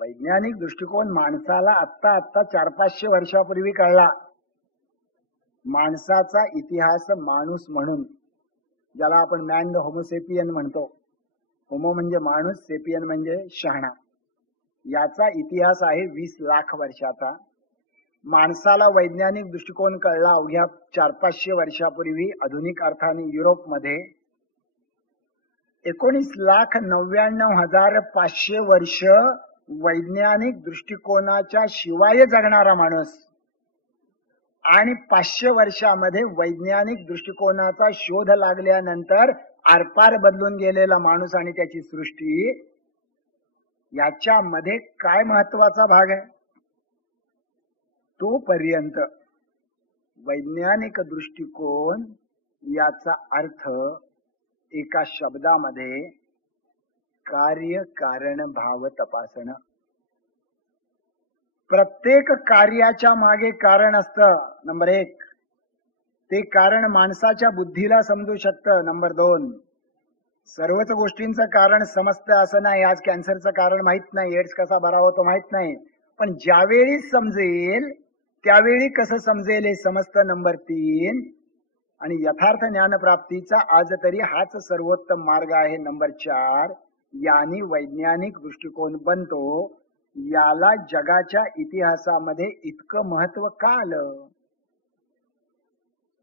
वैज्ञानिक दृष्टिकोन माणसाला आत्ता 400-500 वर्षापूर्वी कळला. माणसाचा इतिहास माणूस म्हणून, ज्याला आपण मॅन द होमोसेपियन म्हणतो, होमो म्हणजे माणूस, सेपियन म्हणजे शहाणा, याचा इतिहास आहे 20 लाख वर्षाचा. माणसाला वैज्ञानिक दृष्टिकोन कळला अवघ्या 400-500 वर्षापूर्वी आधुनिक अर्थाने युरोपमध्ये. 19,99,500 वर्ष वैज्ञानिक दृष्टिकोनाच्या शिवाय जगणारा माणूस आणि 500 वर्षामध्ये वैज्ञानिक दृष्टिकोनाचा शोध लागल्यानंतर आरपार बदलून गेलेला माणूस आणि त्याची सृष्टी, याच्यामध्ये काय महत्वाचा भाग आहे? तोपर्यंत वैज्ञानिक दृष्टिकोन याचा अर्थ एका शब्दामध्ये कार्य कारण भाव तपासणं. प्रत्येक कार्याच्या मागे कारण असतं. नंबर 1, ते कारण माणसाच्या बुद्धीला समजू शकतं. नंबर 2, सर्वच गोष्टींचं कारण समजतं असं नाही. आज कॅन्सरचं कारण माहित नाही, एड्स कसा बरा होतो माहित नाही, पण ज्यावेळी समजेल त्यावेळी कसं समजेल हे समजतं. नंबर 3, आणि यथार्थ ज्ञानप्राप्तीचा आज तरी हाच सर्वोत्तम मार्ग आहे. नंबर 4, यानी वैज्ञानिक दृष्टिकोन बनतो. याला जगाच्या इतिहासामध्ये इतकं महत्व का आलं?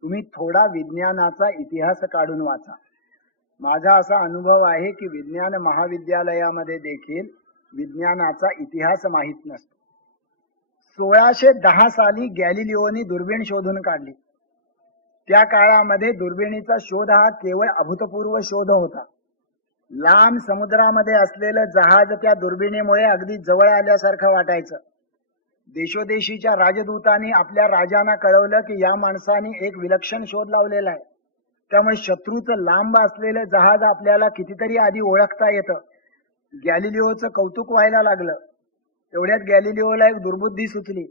तुम्ही थोडा विज्ञानाचा इतिहास काढून वाचा. माझा असा अनुभव आहे की विज्ञान महाविद्यालयामध्ये देखील विज्ञानाचा इतिहास माहित नसतो. 1610 साली गॅलिलिओनी दुर्बीण शोधून काढली. त्या काळामध्ये दुर्बिणीचा शोध हा केवळ अभूतपूर्व शोध होता. लांब समुद्रामध्ये असलेलं जहाज त्या दुर्बिणीमुळे अगदी जवळ आल्यासारखं वाटायचं. देशोदेशीच्या राजदूतांनी आपल्या राजांना कळवलं की या माणसाने एक विलक्षण शोध लावलेला आहे, त्यामुळे शत्रूचं लांब असलेलं जहाज आपल्याला कितीतरी आधी ओळखता येतं. गॅलिलिओचं कौतुक व्हायला लागलं. तेवढ्यात गॅलिलिओला एक दुर्बुद्धी सुचली.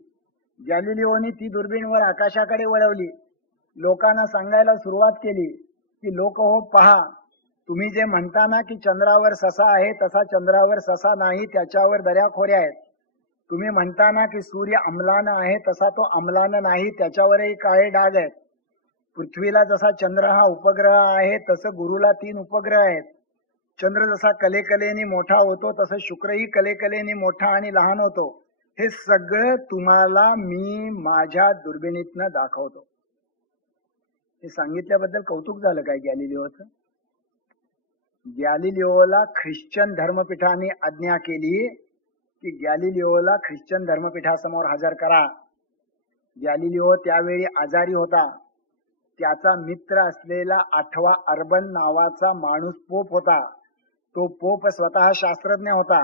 गॅलिलिओनी ती दुर्बीणवर आकाशाकडे वळवली. लोकांना सांगायला सुरुवात केली की लोक हो पहा, तुम्ही जे म्हणता ना की चंद्रावर ससा आहे तसा चंद्रावर ससा नाही, त्याच्यावर दऱ्याखोऱ्या आहेत. तुम्ही म्हणता ना की सूर्य अम्लान आहे तसा तो अम्लान नाही, त्याच्यावरही काळे डाग आहेत. पृथ्वीला जसा चंद्र हा उपग्रह आहे तसं गुरुला 3 उपग्रह आहेत. चंद्र जसा कलेकलेने मोठा होतो तसं शुक्रही कलेकलेने मोठा आणि लहान होतो. हे सगळं तुम्हाला मी माझ्या दुर्बिणीतनं दाखवतो. हे सांगितल्याबद्दल कौतुक झालं काय गॅलिलिओचं? गॅलिलिओला ख्रिश्चन धर्मपीठाने आज्ञा केली की गॅलिलिओला ख्रिश्चन धर्मपीठासमोर हजर करा. गॅलिलिओ त्यावेळी आजारी होता. त्याचा मित्र असलेला 8वा अर्बन नावाचा माणूस पोप होता. तो पोप स्वतः शास्त्रज्ञ होता,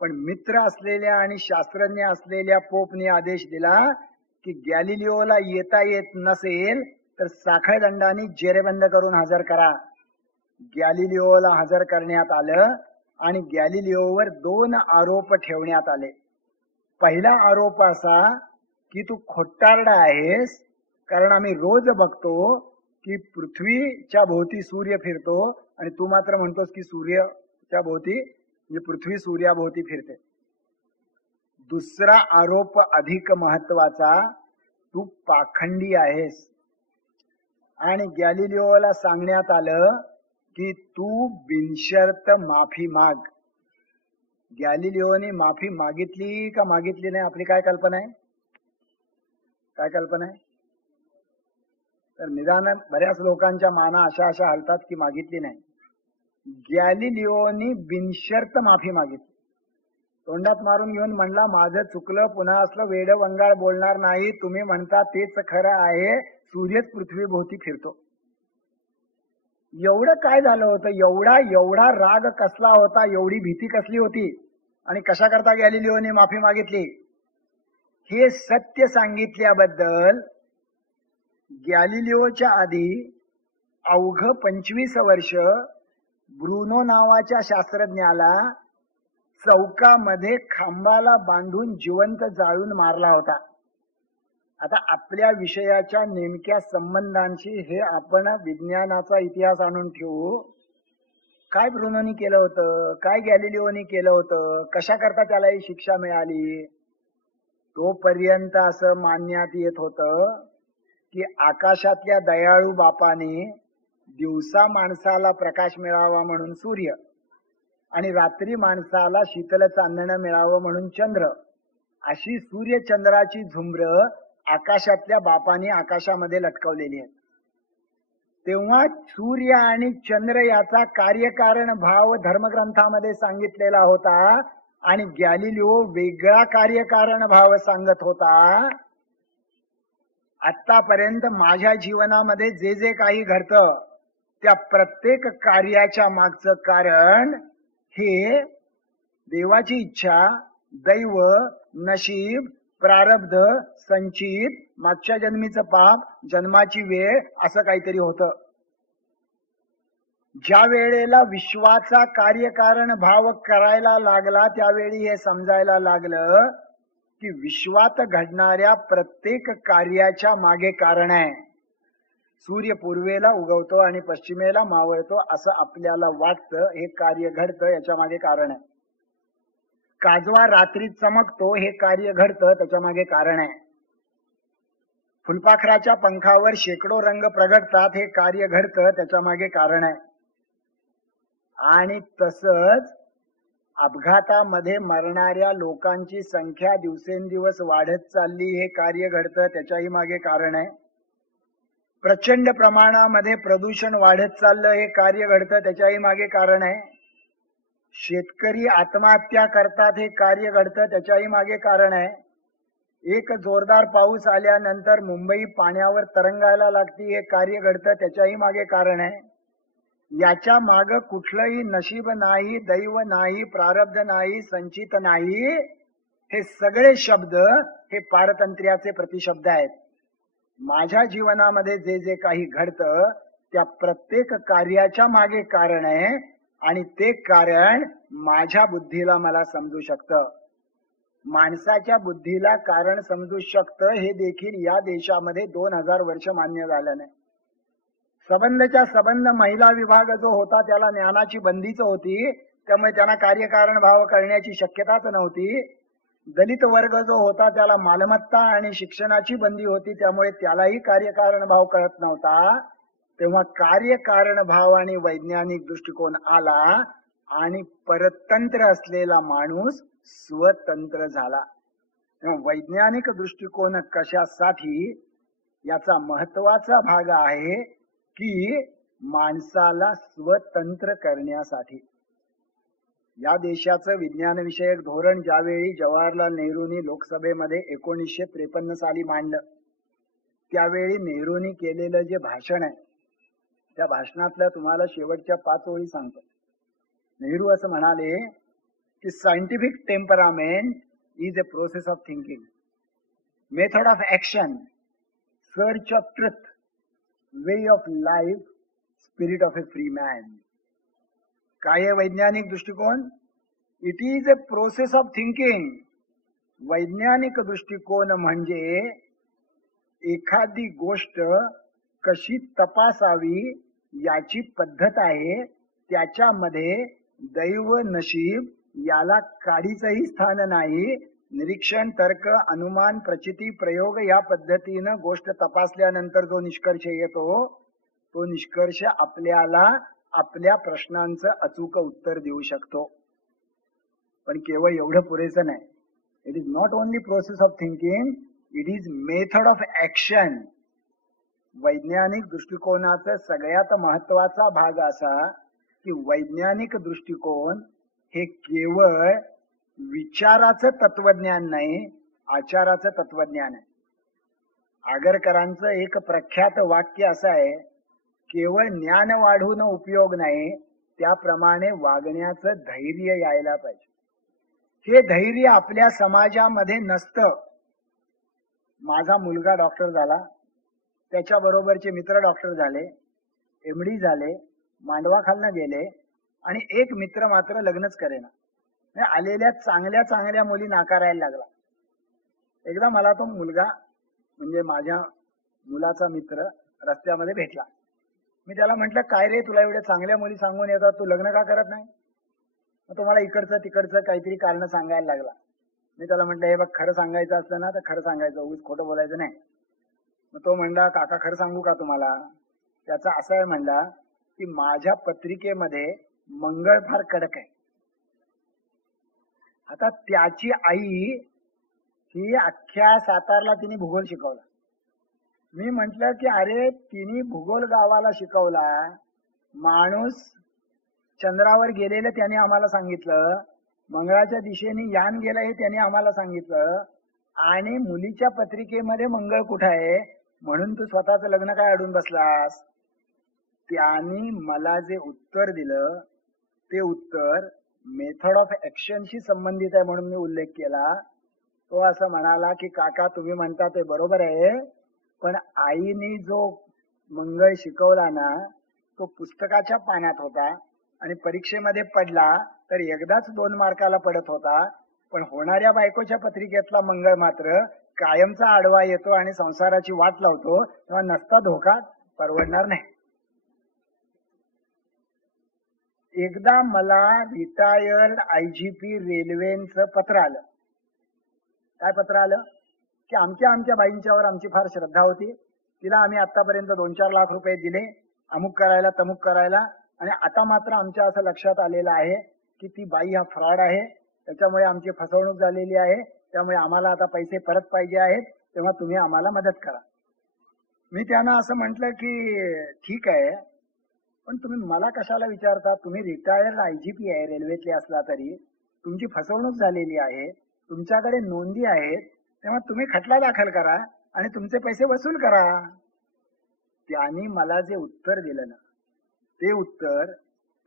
पण मित्र असलेल्या आणि शास्त्रज्ञ असलेल्या पोपने आदेश दिला की गॅलिलिओला येता येत नसेल तर साखळदंडाने जेरेबंद करून हजर करा. गॅलिलिओला हजर करण्यात आलं आणि गॅलिलिओवर 2 आरोप ठेवण्यात आले. पहिला आरोप असा की तू खोटारडा आहेस, कारण आम्ही रोज बघतो की पृथ्वीच्या भोवती सूर्य फिरतो आणि तू मात्र म्हणतोस की सूर्याच्या भोवती म्हणजे पृथ्वी सूर्याभोवती फिरते. दुसरा आरोप अधिक महत्वाचा, तू पाखंडी आहेस. आणि गॅलिलिओला सांगण्यात आलं की तू बिनशर्त माफी माग. गॅलिलिओने माफी मागितली का मागितली नाही, आपली काय कल्पना आहे? काय कल्पना आहे? तर निदान बऱ्याच लोकांच्या माना अशा अशा हलतात की मागितली नाही. गॅलिलिओनी बिनशर्त माफी मागितली. तोंडात मारून घेऊन म्हणला, माझं चुकलं, पुन्हा असलं वेड वंगाळ बोलणार नाही. तुम्ही म्हणता तेच खरं आहे, सूर्यच पृथ्वीभोवती फिरतो. एवढं काय झालं होतं? एवढा राग कसला होता, एवढी भीती कसली होती, आणि कशा करता गॅलिलिओने माफी मागितली? हे सत्य सांगितल्याबद्दल गॅलिलिओच्या आधी अवघ 25 वर्ष ब्रुनो नावाच्या शास्त्रज्ञाला चौकामध्ये खांबाला बांधून जिवंत जाळून मारला होता. आता आपल्या विषयाच्या नेमक्या संबंधांशी हे आपण विज्ञानाचा इतिहास आणून ठेवू. काय ब्रुनोनी केलं होतं, काय गॅलिलिओनी केलं होतं, कशा करता त्याला ही शिक्षा मिळाली? तोपर्यंत असं मानण्यात येत होतं की आकाशातल्या दयाळू बापाने दिवसा माणसाला प्रकाश मिळावा म्हणून सूर्य, आणि रात्री माणसाला शीतल चांदणं मिळावं म्हणून चंद्र, अशी सूर्य चंद्राची झुंबर आकाशातल्या बापाने आकाशामध्ये लटकवलेली आहे. तेव्हा सूर्य आणि चंद्र याचा कार्यकारण भाव धर्मग्रंथामध्ये सांगितलेला होता, आणि गॅलिलिओ वेगळा कार्यकारण भाव सांगत होता. आतापर्यंत माझ्या जीवनामध्ये जे जे काही घडतं त्या प्रत्येक कार्याच्या मागचं कारण हे देवाची इच्छा, दैव, नशीब, प्रारब्ध, संचित, मागच्या जन्मीचं पाप, जन्माची वेळ, असं काहीतरी होतं. ज्या वेळेला विश्वाचा कार्यकारण भाव करायला लागला त्यावेळी हे समजायला लागलं की विश्वात घडणाऱ्या प्रत्येक कार्याच्या मागे कारण आहे. सूर्य पूर्वेला उगवतो आणि पश्चिमेला मावळतो असं आपल्याला वाटतं, हे कार्य घडतं, याच्या मागे कारण आहे. काजवा रात्री चमकतो, हे कार्य घडतं, त्याच्या मागे कारण आहे. फुलपाखराच्या पंखावर शेकडो रंग प्रगटतात, हे कार्य घडतं, त्याच्या मागे कारण आहे. आणि तसंच अपघातामध्ये मरणाऱ्या लोकांची संख्या दिवसेंदिवस वाढत चालली, हे कार्य घडतं, त्याच्याही मागे कारण आहे. प्रचंड प्रमाणामध्ये प्रदूषण वाढत चाललं, हे कार्य घडतं, त्याच्याही मागे कारण आहे. शेतकरी आत्महत्या करतात, हे कार्य घडतं, त्याच्याही मागे कारण आहे. एक जोरदार पाऊस आल्यानंतर मुंबई पाण्यावर तरंगायला लागती, हे कार्य घडतं, त्याच्याही मागे कारण आहे. याच्या माग कुठलंही नशीब नाही, दैव नाही, प्रारब्ध नाही, संचित नाही. हे सगळे शब्द हे पारतंत्र्याचे प्रतिशब्द आहेत. माझ्या जीवनामध्ये जे जे काही घडतं त्या प्रत्येक कार्याच्या मागे कारण आहे, आणि ते कारण माझ्या बुद्धीला मला समजू शकतं. माणसाच्या बुद्धीला कारण समजू शकतं हे देखील या देशामध्ये 2000 वर्ष मान्य झालं नाही. संबंधच्या संबंध महिला विभाग जो होता त्याला ज्ञानाची बंदीच होती, त्यामुळे त्यांना कार्यकारण भाव करण्याची शक्यताच नव्हती. दलित वर्ग जो होता त्याला मालमत्ता आणि शिक्षणाची बंदी होती, त्यामुळे त्यालाही कार्यकारण भाव कळत नव्हता. तेव्हा कार्यकारण भाव आणि वैज्ञानिक दृष्टिकोन आला आणि परतंत्र असलेला माणूस स्वतंत्र झाला. तेव्हा वैज्ञानिक दृष्टिकोन कशासाठी, याचा महत्वाचा भाग आहे की माणसाला स्वतंत्र करण्यासाठी. या देशाचं विज्ञान विषयक धोरण ज्यावेळी जवाहरलाल नेहरूंनी लोकसभेमध्ये 1953 साली मांडलं, त्यावेळी नेहरूंनी केलेलं जे भाषण आहे त्या भाषणातल्या तुम्हाला शेवटच्या 5 ओळी सांगतो. नेहरू असं म्हणाले की scientific temperament is a process of thinking. Method of action, search of truth, way of life, spirit of A free man. काय आहे वैज्ञानिक दृष्टिकोन? It is a process of thinking. वैज्ञानिक दृष्टिकोन म्हणजे एखादी गोष्ट कशी तपासावी याची पद्धत आहे. त्याच्यामध्ये दैव नशीब याला काडीचंही स्थान नाही. निरीक्षण, तर्क, अनुमान, प्रचिती, प्रयोग या पद्धतीनं गोष्ट तपासल्यानंतर जो निष्कर्ष येतो तो निष्कर्ष आपल्याला आपल्या प्रश्नांचं अचूक उत्तर देऊ शकतो. पण केवळ एवढं पुरेसं नाही. It is not only process of thinking, it is method of action. वैज्ञानिक दृष्टिकोनाचा सगळ्यात महत्वाचा भाग असा की वैज्ञानिक दृष्टिकोन हे केवळ विचाराचं तत्वज्ञान नाही, आचाराचं तत्वज्ञान आहे. आगरकरांचं एक प्रख्यात वाक्य असं आहे, केवळ ज्ञान वाढून उपयोग नाही, त्याप्रमाणे वागण्याचं धैर्य यायला पाहिजे. हे धैर्य आपल्या समाजामध्ये नसतं. माझा मुलगा डॉक्टर झाला, त्याच्या बरोबरचे मित्र डॉक्टर झाले, एमडी झाले, मांडवा खालनं गेले, आणि एक मित्र मात्र लग्नच करेना. आलेल्या चांगल्या चांगल्या मुली नाकारायला लागला. एकदा मला तो मुलगा म्हणजे माझ्या मुलाचा मित्र रस्त्यामध्ये भेटला. मी त्याला म्हटलं, काय रे, तुला एवढ्या चांगल्या मुली सांगून येतात, तू लग्न का करत नाही? मग तो मला इकडचं तिकडचं काहीतरी कारण सांगायला लागला. मी त्याला म्हटलं, हे बघ, खरं सांगायचं असतं ना तर खरं सांगायचं, उगीच खोटं बोलायचं नाही. मग तो म्हणला, काका खरं सांगू का तुम्हाला? त्याचा असं आहे म्हणला की माझ्या पत्रिकेमध्ये मंगळ फार कडक आहे. आता त्याची आई ही अख्ख्या सातारला तिने भूगोल शिकवला. मी म्हंटल की अरे, तिने भूगोल गावाला शिकवला, माणूस चंद्रावर गेलेलं त्याने आम्हाला सांगितलं, मंगळाच्या दिशेने यान गेलं हे त्याने आम्हाला सांगितलं, आणि मुलीच्या पत्रिकेमध्ये मंगळ कुठं आहे म्हणून तू स्वतःचं लग्न काय अडून बसलास? त्यांनी मला जे उत्तर दिलं ते उत्तर मेथड ऑफ ऍक्शनशी संबंधित आहे म्हणून मी उल्लेख केला. तो असं म्हणाला की काका, तुम्ही म्हणता ते बरोबर आहे, पण आईने जो मंगळ शिकवला ना तो पुस्तकाच्या पानात होता आणि परीक्षेमध्ये पडला तर एकदाच 2 मार्काला पडत होता. पण होणाऱ्या बायकोच्या पत्रिकेतला मंगळ मात्र कायमचा आडवा येतो आणि संसाराची वाट लावतो, तेव्हा नसता धोका परवडणार नाही. एकदा मला रिटायर्ड IGP रेल्वेचं पत्र आलं. काय पत्र आलं की आमच्या बाईंच्यावर आमची फार श्रद्धा होती, तिला आम्ही आतापर्यंत 2-4 लाख रुपये दिले अमुक करायला तमुक करायला, आणि आता मात्र आमच्या असं लक्षात आलेलं आहे की ती बाई हा फ्रॉड आहे, त्याच्यामुळे आमची फसवणूक झालेली आहे, त्यामुळे आम्हाला आता पैसे परत पाहिजे आहेत, तेव्हा तुम्ही आम्हाला मदत करा. मी त्यांना असं म्हटलं की ठीक आहे, पण तुम्ही मला कशाला विचारता? तुम्ही रिटायर्ड IGP आहे रेल्वेतले असला तरी, तुमची फसवणूक झालेली आहे, तुमच्याकडे नोंदी आहेत, तेव्हा तुम्ही खटला दाखल करा आणि तुमचे पैसे वसूल करा. त्यांनी मला जे उत्तर दिलं ना ते उत्तर,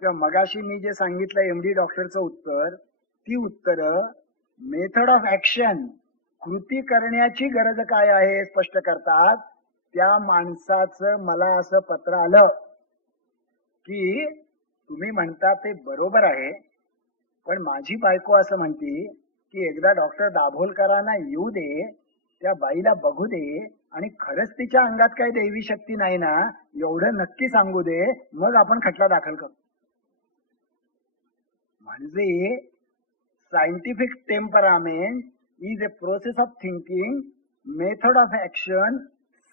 किंवा मगाशी मी जे सांगितलं MD डॉक्टरचं उत्तर, ती उत्तर मेथड ऑफ ऍक्शन, कृती करण्याची गरज काय आहे स्पष्ट करतात. त्या माणसाचं मला असं पत्र आलं की तुम्ही म्हणता ते बरोबर आहे, पण माझी बायको असं म्हणती की एकदा डॉक्टर दाभोलकरांना येऊ दे, त्या बाईला बघू दे, आणि खरंच तिच्या अंगात काही दैवी शक्ती नाही ना एवढं नक्की सांगू दे, मग आपण खटला दाखल करू. म्हणजे scientific temperament is a process of thinking, method of action,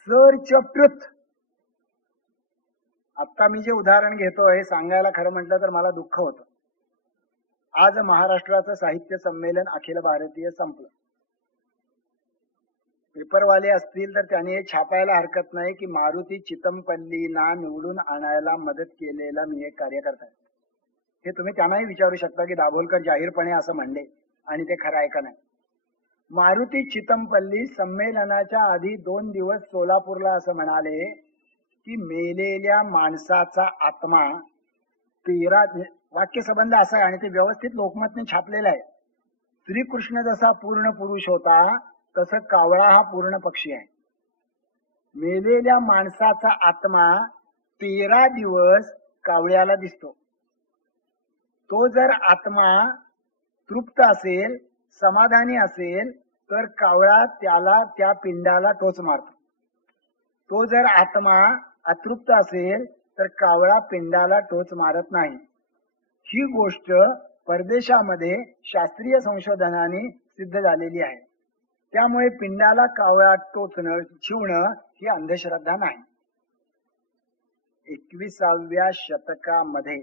search of truth. आता मी जे उदाहरण घेतोय सांगायला खरं म्हटलं तर मला दुःख होतं. आज महाराष्ट्राचं साहित्य संमेलन अखिल भारतीय संपलं. पेपरवाले असतील तर त्यांनी हे छापायला हरकत नाही की मारुती चितमपल्लीला निवडून आणायला मदत केलेला मी एक कार्यकर्ता आहे. हे तुम्ही त्यांनाही विचारू शकता की दाभोलकर जाहीरपणे असं म्हणले आणि ते खरं आहे का नाही. मारुती चितमपल्ली संमेलनाच्या आधी 2 दिवस सोलापूरला असं म्हणाले की मेलेल्या माणसाचा आत्मा 13 वाक्यसंबंध असा आहे आणि ते व्यवस्थित लोकमतने छापलेलं आहे. श्रीकृष्ण जसा पूर्ण पुरुष होता तसं कावळा हा पूर्ण पक्षी आहे. मेलेल्या माणसाचा आत्मा 13 दिवस कावळ्याला दिसतो. तो जर आत्मा तृप्त असेल, समाधानी असेल, तर कावळा त्याला त्या पिंडाला टोच मारतो. तो जर आत्मा अतृप्त असेल तर कावळा पिंडाला टोच मारत नाही. ही गोष्ट परदेशामध्ये शास्त्रीय संशोधनाने सिद्ध झालेली आहे. त्यामुळे पिंडाला कावळा टोचणं, शिवणं ही अंधश्रद्धा नाही. 21व्या शतकामध्ये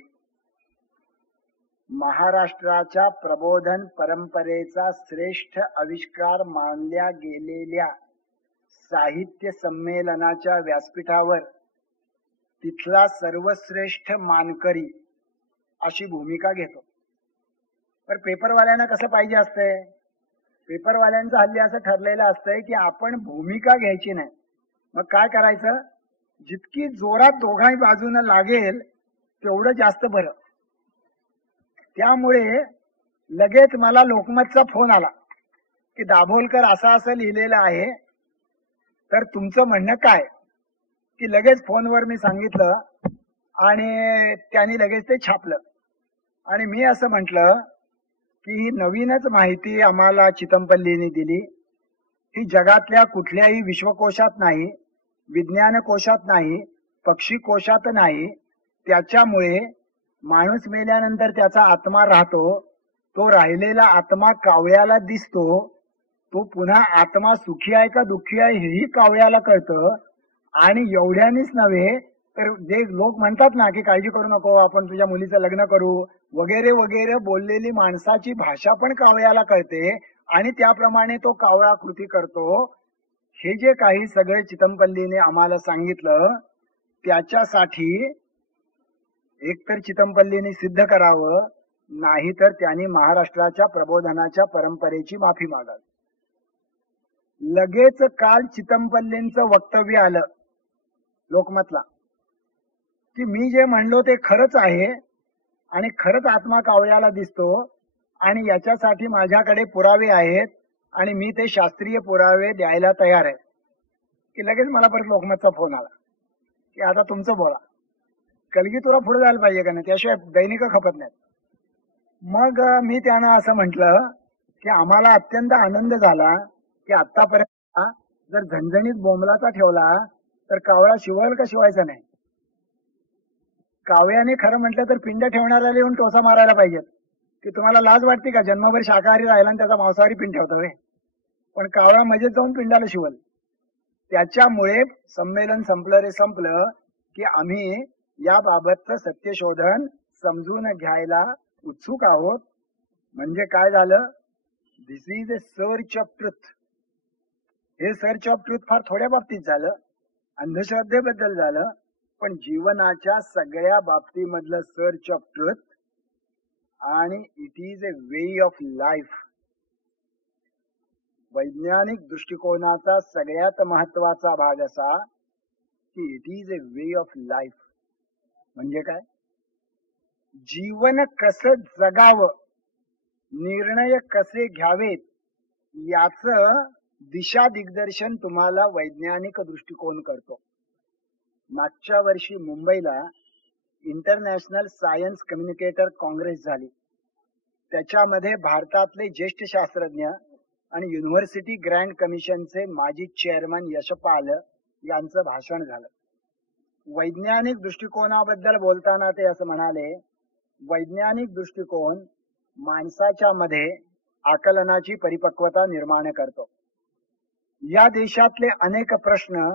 महाराष्ट्राच्या प्रबोधन परंपरेचा श्रेष्ठ आविष्कार मानल्या गेलेल्या साहित्य संमेलनाच्या व्यासपीठावर तिथला सर्वश्रेष्ठ मानकरी अशी भूमिका घेतो. पण पेपरवाल्यांना कसं पाहिजे असतंय? पेपरवाल्यांचं हल्ली असं ठरलेलं असतंय की आपण भूमिका घ्यायची नाही. मग काय करायचं? जितकी जोरात दोघांही बाजूनं लागेल तेवढं जास्त बरं. त्यामुळे लगेच मला लोकमतचा फोन आला की दाभोलकर असं असं लिहिलेलं आहे, तर तुमचं म्हणणं काय? की लगेच फोनवर मी सांगितलं आणि त्यांनी लगेच ते छापलं. आणि मी असं म्हटलं की ही नवीनच माहिती आम्हाला चितमपल्लीने दिली. ही जगातल्या कुठल्याही विश्वकोशात नाही, विज्ञान कोशात नाही, पक्षी कोशात नाही. त्याच्यामुळे माणूस मेल्यानंतर त्याचा आत्मा राहतो. तो राहिलेला आत्मा कावळ्याला दिसतो. तो पुन्हा आत्मा सुखी आहे का दुःखी आहे हेही कावळ्याला कळतं. आणि एवढ्यानीच नव्हे तर जे लोक म्हणतात ना की काळजी करू नको, आपण तुझ्या मुलीचं लग्न करू वगैरे वगैरे बोललेली माणसाची भाषा पण कावळ्याला कळते आणि त्याप्रमाणे तो कावळा कृती करतो. हे जे काही सगळे चितमपल्लीने आम्हाला सांगितलं त्याच्यासाठी एकतर चितमपल्लीने सिद्ध करावं, नाही तर त्यांनी महाराष्ट्राच्या प्रबोधनाच्या परंपरेची माफी मागावी. लगेच काल चितमपल्लींचं वक्तव्य आलं लोकमतला की मी जे म्हणलो ते खरंच आहे आणि खरंच आत्मा कावळ्याला दिसतो आणि याच्यासाठी माझ्याकडे पुरावे आहेत आणि मी ते शास्त्रीय पुरावे द्यायला तयार आहे. की लगेच मला परत लोकमतचा फोन आला की आता तुमचं बोला. कलगी तुला पुढे जायला पाहिजे का नाही, त्याशिवाय दैनिक खपत नाहीत. मग मी त्यांना असं म्हटलं की आम्हाला अत्यंत आनंद झाला की आतापर्यंत जर झणझणीत बोंबलाचा ठेवला तर कावळा शिवायला का शिवायचा नाही. कावळ्याने खरं म्हटलं तर पिंड ठेवणाऱ्याला येऊन टोचा मारायला पाहिजेत की तुम्हाला लाज वाटते का? जन्मभर शाकाहारी राहिला आणि त्याचा मांसाहारी पिंड ठेवतोय. पण कावळा मजेत जाऊन पिंडाला शिवल. त्याच्यामुळे संमेलन संपलं रे संपलं की आम्ही याबाबतचं सत्यशोधन समजून घ्यायला उत्सुक आहोत. म्हणजे काय झालं? This is a search of truth. हे सर्च ऑफ ट्रुथ फार थोड्या बाबतीत झालं, अंधश्रद्धेबद्दल झालं, पण जीवनाच्या सगळ्या बाबतीमधलं सर्च ऑफ ट्रुथ आणि it is a way of life. वैज्ञानिक दृष्टिकोनाचा सगळ्यात महत्वाचा भाग असा की it is a way of life. म्हणजे काय? जीवन कसं जगावं, निर्णय कसे घ्यावेत याचं दिशा दिग्दर्शन तुम्हाला वैज्ञानिक दृष्टिकोन करतो. मागच्या वर्षी मुंबईला इंटरनॅशनल सायन्स कम्युनिकेटर काँग्रेस झाली. त्याच्यामध्ये भारतातले ज्येष्ठ शास्त्रज्ञ आणि युनिव्हर्सिटी ग्रँड कमिशनचे माजी चेअरमन यशपाल यांचं भाषण झालं. वैज्ञानिक दृष्टिकोनाबद्दल बोलताना ते असं म्हणाले, वैज्ञानिक दृष्टिकोन माणसाच्या मध्ये आकलनाची परिपक्वता निर्माण करतो. या देशातले अनेक प्रश्न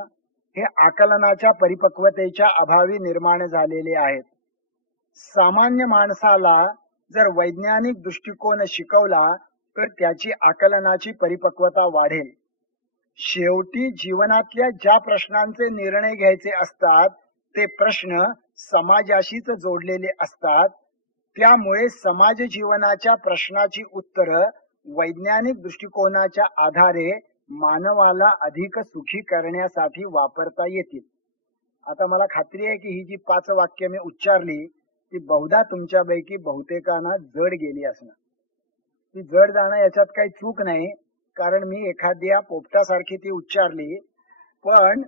हे आकलनाच्या परिपक्वतेच्या अभावी निर्माण झालेले आहेत. सामान्य माणसाला जर वैज्ञानिक दृष्टिकोन शिकवला तर त्याची आकलनाची परिपक्वता वाढेल. शेवटी जीवनातल्या ज्या प्रश्नांचे निर्णय घ्यायचे असतात ते प्रश्न समाजाशीच जोडलेले असतात. त्यामुळे समाज जीवनाच्या प्रश्नाची उत्तरं वैज्ञानिक दृष्टिकोनाच्या आधारे मानवाला अधिक सुखी करण्यासाठी वापरता येतील. आता मला खात्री आहे की ही जी 5 वाक्य मी उच्चारली ती बहुधा तुमच्यापैकी बहुतेकांना जड गेली असणार. ती जड जाणं याच्यात काही चूक नाही, कारण मी एखाद्या पोपटासारखी ती उच्चारली, पण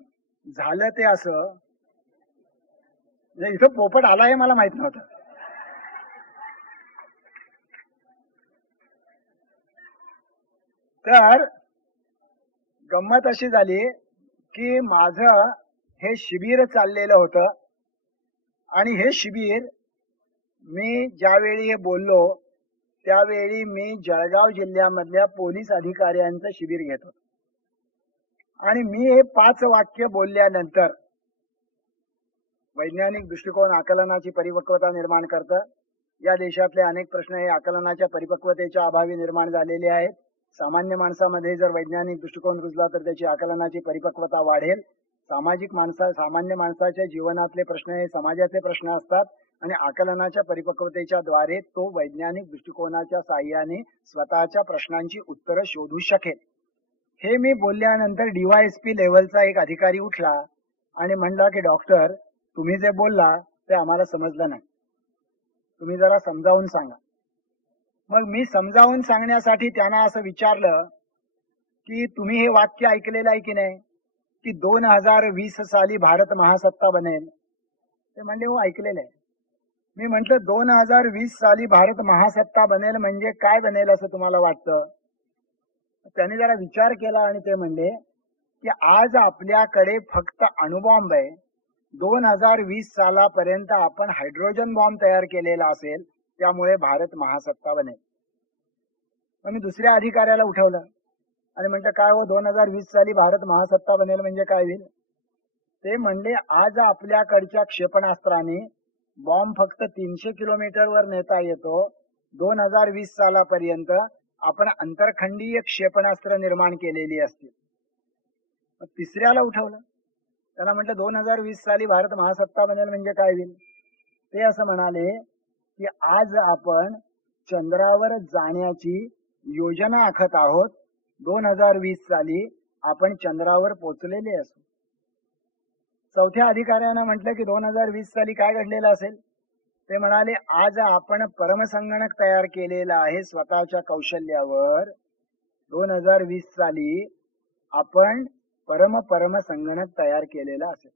झालं ते असं, म्हणजे इथं पोपट आला हे मला माहित नव्हतं. तर गंमत अशी झाली की माझं हे शिबिर चाललेलं होतं आणि हे शिबिर मी ज्यावेळी हे बोललो त्यावेळी मी जळगाव जिल्ह्यामधल्या पोलीस अधिकाऱ्यांचं शिबिर घेत होतो. आणि मी हे 5 वाक्य बोलल्यानंतर वैज्ञानिक दृष्टिकोन आकलनाची परिपक्वता निर्माण करतं. या देशातले अनेक प्रश्न हे आकलनाच्या परिपक्वतेच्या अभावी निर्माण झालेले आहेत. सामान्य माणसामध्ये जर वैज्ञानिक दृष्टिकोन रुजला तर त्याची आकलनाची परिपक्वता वाढेल. सामान्य माणसाच्या जीवनातले प्रश्न हे समाजाचे प्रश्न असतात आणि आकलनाच्या परिपक्वतेच्या द्वारे तो वैज्ञानिक दृष्टिकोनाच्या साहाय्याने स्वतःच्या प्रश्नांची उत्तरं शोधू शकेल. हे मी बोलल्यानंतर DYSP लेव्हलचा एक अधिकारी उठला आणि म्हणला की डॉक्टर, तुम्ही जे बोलला ते आम्हाला समजलं नाही, तुम्ही जरा समजावून सांगा. मग मी समजावून सांगण्यासाठी त्यांना असं विचारलं की तुम्ही हे वाक्य ऐकलेलं आहे की नाही, की 2020 साली भारत महासत्ता बनेल. ते म्हणले हो ऐकलेलं आहे. मी म्हंटल 2020 साली भारत महासत्ता बनेल म्हणजे काय बनेल असं तुम्हाला वाटतं? त्यांनी जरा विचार केला आणि ते म्हणले की आज आपल्याकडे फक्त अणुबॉम्ब आहे. 2020 सालापर्यंत आपण हायड्रोजन बॉम्ब तयार केलेला असेल, त्यामुळे भारत महासत्ता बनेल. मग मी दुसऱ्या अधिकाऱ्याला उठवलं आणि म्हटलं काय हो 2020 साली भारत महासत्ता बनेल म्हणजे काय होईल? ते म्हणले आज आपल्याकडच्या क्षेपणास्त्राने बॉम्ब फक्त 300 किलोमीटरवर नेता येतो. 2020 सालापर्यंत आपण अंतरखंडीय क्षेपणास्त्र निर्माण केलेली असतील. मग तिसऱ्याला उठवलं, त्याला म्हटलं 2020 साली भारत महासत्ता बनेल म्हणजे काय होईल? ते असं म्हणाले की आज आपण चंद्रावर जाण्याची योजना आखत आहोत. 2020 साली आपण चंद्रावर पोहोचलेले असू. चौथ्या अधिकाऱ्यानं म्हटलं की 2020 साली काय घडलेलं असेल? ते म्हणाले आज आपण परमसंगणक तयार केलेला आहे स्वतःच्या कौशल्यावर. 2020 साली आपण परम संगणक तयार केलेला असेल.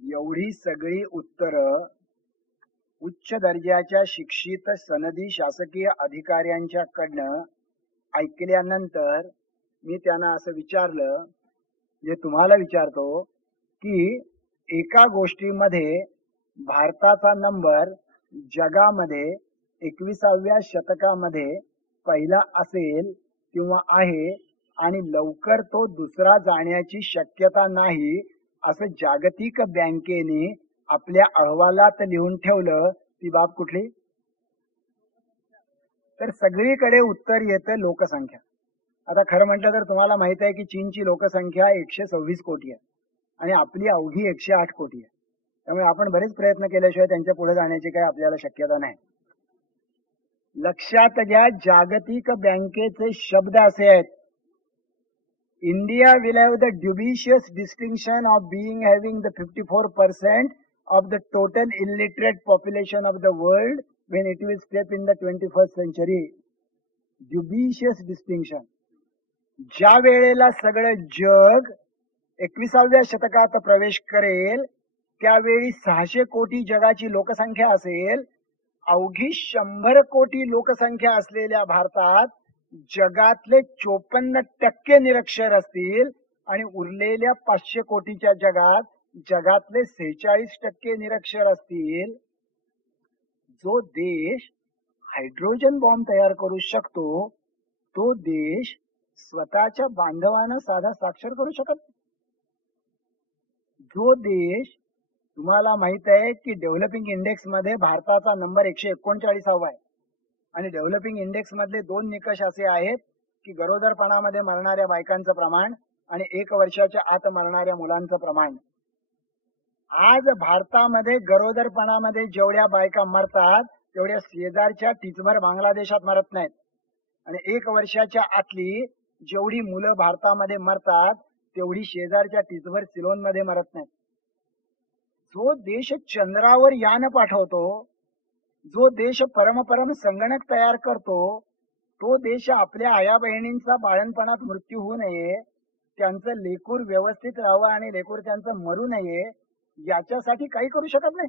एवढी सगळी उत्तरं उच्च दर्जाच्या शिक्षित सनदी शासकीय अधिकाऱ्यांच्याकडनं ऐकल्यानंतर मी त्यांना असं विचारलं, जे तुम्हाला विचारतो, की एका गोष्टीमध्ये भारताचा नंबर जगामध्ये 21व्या शतकामध्ये पहिला असेल किंवा आहे आणि लवकर तो दुसरा जाण्याची शक्यता नाही असं जागतिक बँकेने आपल्या अहवालात लिहून ठेवलं, ती बाब कुठली? तर सगळीकडे उत्तर येतं लोकसंख्या. आता खरं म्हटलं तर तुम्हाला माहित आहे की चीनची लोकसंख्या 126 कोटी आहे आणि आपली अवघी 108 कोटी आहे. त्यामुळे आपण बरेच प्रयत्न केल्याशिवाय त्यांच्या पुढे जाण्याची काही आपल्याला शक्यता नाही. लक्षात घ्या, जागतिक बँकेचे शब्द असे आहेत, India will have the dubious distinction of being having the 54% of the total illiterate population of the world when it will step in the 21st century. Dubious distinction. ज्या वेळेला सगळं जग 21व्या शतकात प्रवेश करेल त्यावेळी 600 कोटी जगाची लोकसंख्या असेल. अवघी 100 कोटी लोकसंख्या असलेल्या भारतात जगातले 54% निरक्षर असतील आणि उरलेल्या 500 कोटीच्या जगात जगातले 46% निरक्षर असतील. जो देश हायड्रोजन बॉम्ब तयार करू शकतो तो देश स्वतःच्या बांधवांना साधा साक्षर करू शकत. जो देश, तुम्हाला माहित आहे की डेव्हलपिंग इंडेक्स मध्ये भारताचा नंबर 139वा आहे आणि डेव्हलपिंग इंडेक्स मधले 2 निकष असे आहेत की गरोदरपणामध्ये मरणाऱ्या बायकांचं प्रमाण आणि 1 वर्षाच्या आत मरणाऱ्या मुलांचं प्रमाण. आज भारतामध्ये गरोदरपणामध्ये जेवढ्या बायका मरतात तेवढ्या शेजारच्या टिचभर बांगलादेशात मरत नाहीत आणि 1 वर्षाच्या आतली जेवढी मुलं भारतामध्ये मरतात तेवढी शेजारच्या टिचभर सिलोन मध्ये मरत नाहीत. जो देश चंद्रावर यान पाठवतो, जो देश परम संगणक तयार करतो, तो देश आपल्या आया बहिणींचा बाळणपणात मृत्यू होऊ नये, त्यांचं लेकूर व्यवस्थित राहावं आणि लेकूर त्यांचं मरू नये, याच्यासाठी काही करू शकत नाही.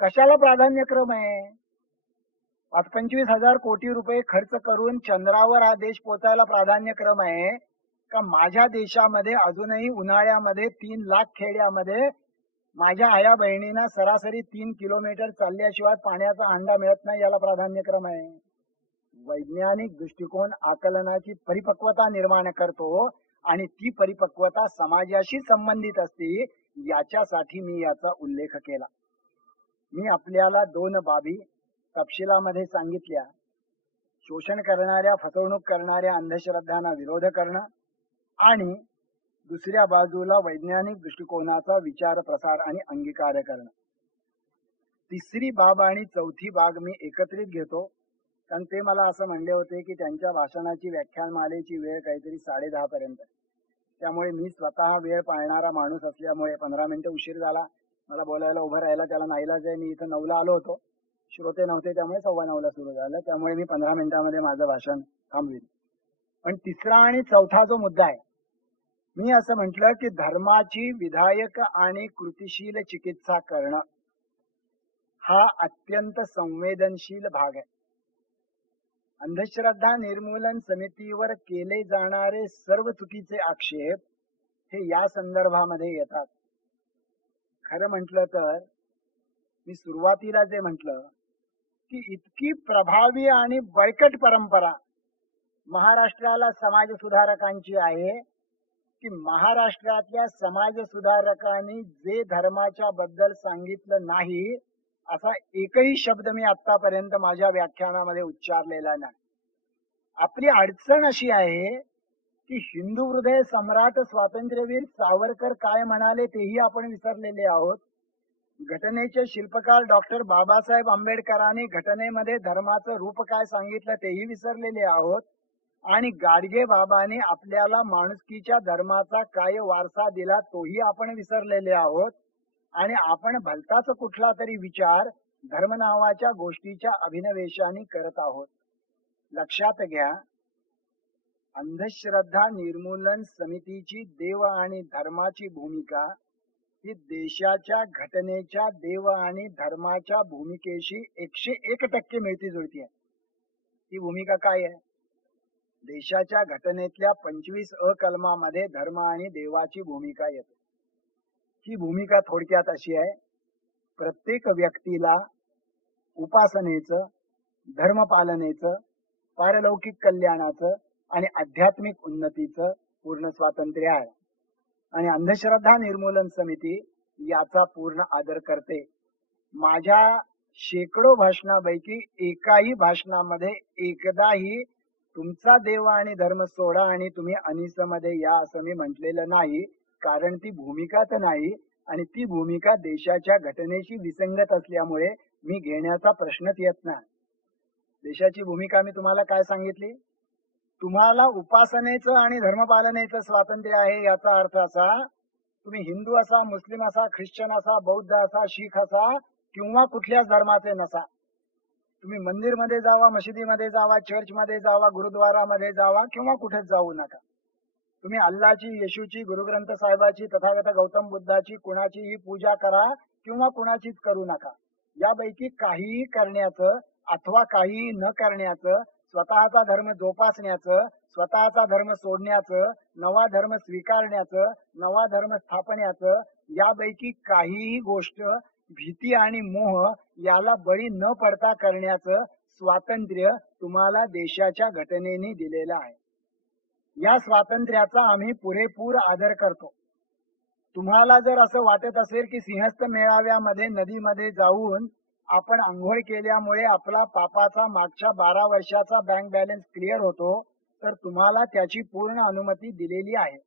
कशाला प्राधान्यक्रम आहे? 25,000 कोटी रुपये खर्च करून चंद्रावर हा देश पोचायला प्राधान्यक्रम आहे का? माझ्या देशामध्ये अजूनही उन्हाळ्यामध्ये 3 लाख खेड्यामध्ये माझ्या आया बहिणींना सरासरी 3 किलोमीटर चालल्याशिवाय पाण्याचा हंडा मिळत नाही, याला प्राधान्यक्रम आहे. वैज्ञानिक दृष्टिकोन आकलनाची परिपक्वता निर्माण करतो आणि ती परिपक्वता समाजाशी संबंधित असते, याच्यासाठी मी याचा उल्लेख केला. मी आपल्याला 2 बाबी तपशिलामध्ये सांगितल्या. शोषण करणाऱ्या, फसवणूक करणाऱ्या अंधश्रद्धांना विरोध करणं आणि दुसऱ्या बाजूला वैज्ञानिक दृष्टिकोनाचा विचार प्रसार आणि अंगीकार करणं. तिसरी बाब आणि चौथी बाब मी एकत्रित घेतो, कारण ते मला असं म्हणले होते की त्यांच्या भाषणाची व्याख्यानमालेची वेळ काहीतरी 10:30 पर्यंत. त्यामुळे मी स्वतः वेळ पाळणारा माणूस असल्यामुळे 15 मिनिटं उशीर झाला. मला बोलायला उभं राहायला त्याला नाईलाज आहे. मी इथं 9ला आलो होतो, श्रोते नव्हते, त्यामुळे 9:15ला सुरू झालं. त्यामुळे मी 15 मिनिटांमध्ये माझं भाषण थांबविल. पण तिसरा आणि चौथा जो मुद्दा आहे, मी असं म्हटलं की धर्माची विधायक आणि कृतिशील चिकित्सा करणं हा अत्यंत संवेदनशील भाग आहे. अंधश्रद्धा निर्मूलन समितीवर केले जाणारे सर्व चुकीचे आक्षेप हे या संदर्भामध्ये येतात. खरं म्हटलं तर मी सुरुवातीला जे म्हटलं की इतकी प्रभावी आणि बळकट परंपरा महाराष्ट्राला समाज सुधारकांची आहे की महाराष्ट्रातल्या समाज सुधारकांनी जे धर्माच्या बद्दल सांगितलं नाही असा एकही शब्द मी आतापर्यंत माझ्या व्याख्यानामध्ये उच्चारलेला नाही. आपली अडचण अशी आहे की हिंदू हृदय सम्राट स्वातंत्र्यवीर सावरकर काय म्हणाले तेही आपण विसरलेले आहोत. घटनेचे शिल्पकार डॉक्टर बाबासाहेब आंबेडकरांनी घटनेमध्ये धर्माचं रूप काय सांगितलं तेही विसरलेले आहोत. आणि गाडगे बाबांनी आपल्याला माणुसकीच्या धर्माचा काय वारसा दिला तोही आपण विसरलेले आहोत. आणि आपण भलताच कुठला तरी विचार धर्म नावाच्या गोष्टीच्या अभिनवेशाने करत आहोत. लक्षात घ्या, अंधश्रद्धा निर्मूलन समितीची देव आणि धर्माची भूमिका ही देशाच्या घटनेच्या देव आणि धर्माच्या भूमिकेशी 101% मिळती जुळती आहे. ती भूमिका काय आहे? देशाच्या घटनेतल्या 25 कलमामध्ये धर्म आणि देवाची भूमिका येते. ही भूमिका थोडक्यात अशी आहे, प्रत्येक व्यक्तीला उपासनेचं, धर्मपालनेचं, पारलौकिक कल्याणाचं आणि आध्यात्मिक उन्नतीचं पूर्ण स्वातंत्र्य आहे. आणि अंधश्रद्धा निर्मूलन समिती याचा पूर्ण आदर करते. माझ्या शेकडो भाषणापैकी एकाही भाषणामध्ये एकदाही तुमचा देव आणि धर्म सोडा आणि तुम्ही अनिसमध्ये या असं मी म्हटलेलं नाही, कारण ती भूमिका तर नाही आणि ती भूमिका देशाच्या घटनेशी विसंगत असल्यामुळे मी घेण्याचा प्रश्नच येत नाही. देशाची भूमिका मी तुम्हाला काय सांगितली? तुम्हाला उपासनेचं आणि धर्मपालनेचं स्वातंत्र्य आहे. याचा अर्थ असा, तुम्ही हिंदू असा, मुस्लिम असा, ख्रिश्चन असा, बौद्ध असा, शीख असा किंवा कुठल्याच धर्माचे नसा, तुम्ही मंदिरमध्ये जावा, मशिदीमध्ये जावा, चर्चमध्ये जावा, गुरुद्वारामध्ये जावा किंवा कुठेच जाऊ नका. तुम्ही अल्लाची, येशूची, गुरुग्रंथ साहेबाची, तथागत गौतम बुद्धाची कुणाचीही पूजा करा किंवा कुणाचीच करू नका. यापैकी काहीही करण्याचं अथवा काहीही न करण्याचं, स्वतःचा धर्म जोपासण्याचं, स्वतःचा धर्म सोडण्याचं, नवा धर्म स्वीकारण्याचं, नवा धर्म स्थापण्याचं, यापैकी काहीही गोष्ट भीती आणि मोह याला बळी न पडता करण्याचं स्वातंत्र्य तुम्हाला देशाच्या घटनेने दिलेलं आहे. या स्वातंत्र्याचा आम्ही पुरेपूर आदर करतो. तुम्हाला जर असं वाटत असेल की सिंहस्थ मेळाव्यामध्ये नदीमध्ये जाऊन आपण आंघोळ केल्यामुळे आपला पापाचा मागच्या 12 वर्षाचा बँक बॅलन्स क्लिअर होतो, तर तुम्हाला त्याची पूर्ण अनुमती दिलेली आहे.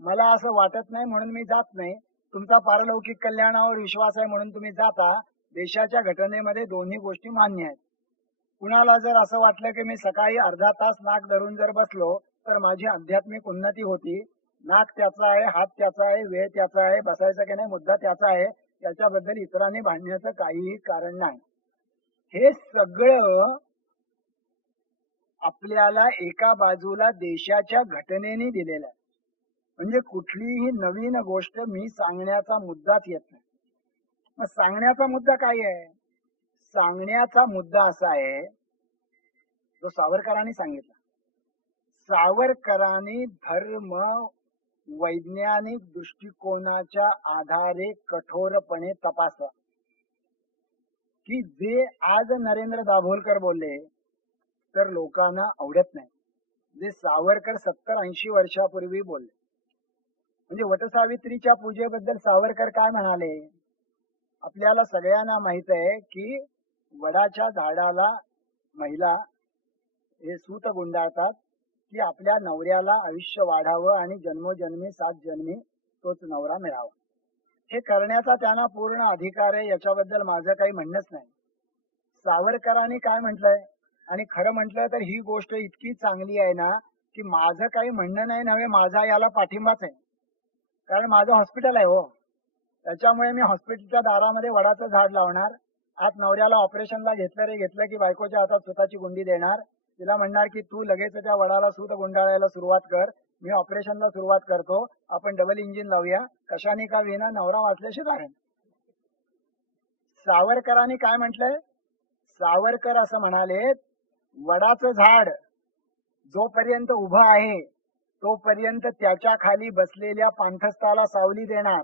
मला असं वाटत नाही म्हणून मी जात नाही. तुमचा पारलौकिक कल्याणावर विश्वास आहे म्हणून तुम्ही जाता. देशाच्या घटनेमध्ये दोन्ही गोष्टी मान्य आहेत. कुणाला जर असं वाटलं की मी सकाळी अर्धा तास नाक धरून जर बसलो तर माझी आध्यात्मिक उन्नती होती, नाक त्याचा आहे, हात त्याचा आहे, वेळ त्याचा आहे, बसायचा की नाही मुद्दा त्याचा आहे, त्याच्याबद्दल इतरांनी भांडण्याचं काहीही कारण नाही. हे सगळं आपल्याला एका बाजूला देशाच्या घटनेने दिलेला आहे. म्हणजे कुठलीही नवीन गोष्ट मी सांगण्याचा मुद्दाच येत नाही. मग सांगण्याचा मुद्दा काय आहे? सांगण्याचा मुद्दा असा आहे जो सावरकरांनी सांगितला. सावरकरांनी धर्म वैज्ञानिक दृष्टिकोनाच्या आधारे कठोरपणे तपासला की जे आज नरेंद्र दाभोलकर बोलले तर लोकांना आवडत नाही, जे सावरकर 70-80 वर्षापूर्वी बोलले. म्हणजे वटसावित्रीच्या पूजेबद्दल सावरकर काय म्हणाले? आपल्याला सगळ्यांना माहित आहे की वडाच्या झाडाला महिला हे सूत गुंडाळतात की आपल्या नवऱ्याला आयुष्य वाढावं आणि जन्मोजन्मी 7 जन्मी तोच नवरा मिळावा. हे करण्याचा त्यांना पूर्ण अधिकार आहे, याच्याबद्दल माझं काही म्हणणंच नाही. सावरकरांनी काय म्हटलंय, आणि खरं म्हटलं तर ही गोष्ट इतकी चांगली आहे ना की माझं काही म्हणणं नाही नव्हे, माझा याला पाठिंबाच आहे. कारण माझं हॉस्पिटल आहे हो, त्याच्यामुळे मी हॉस्पिटलच्या दारामध्ये वडाचं झाड लावणार. आज नवऱ्याला ऑपरेशनला घेतलं की बायकोच्या हातात सुताची गुंडी देणार, तिला म्हणणार की तू लगेच त्या वडाला सूत गुंडाळायला सुरुवात कर, मी ऑपरेशनला सुरुवात करतो, आपण डबल इंजिन लावूया, कशाने का विना नवरा वाचल्याशी जाईल. सावरकरांनी काय म्हटलंय? सावरकर असं म्हणाले, वडाचं झाड जोपर्यंत उभं आहे तोपर्यंत त्याच्या खाली बसलेल्या पांथस्थाला सावली देणार.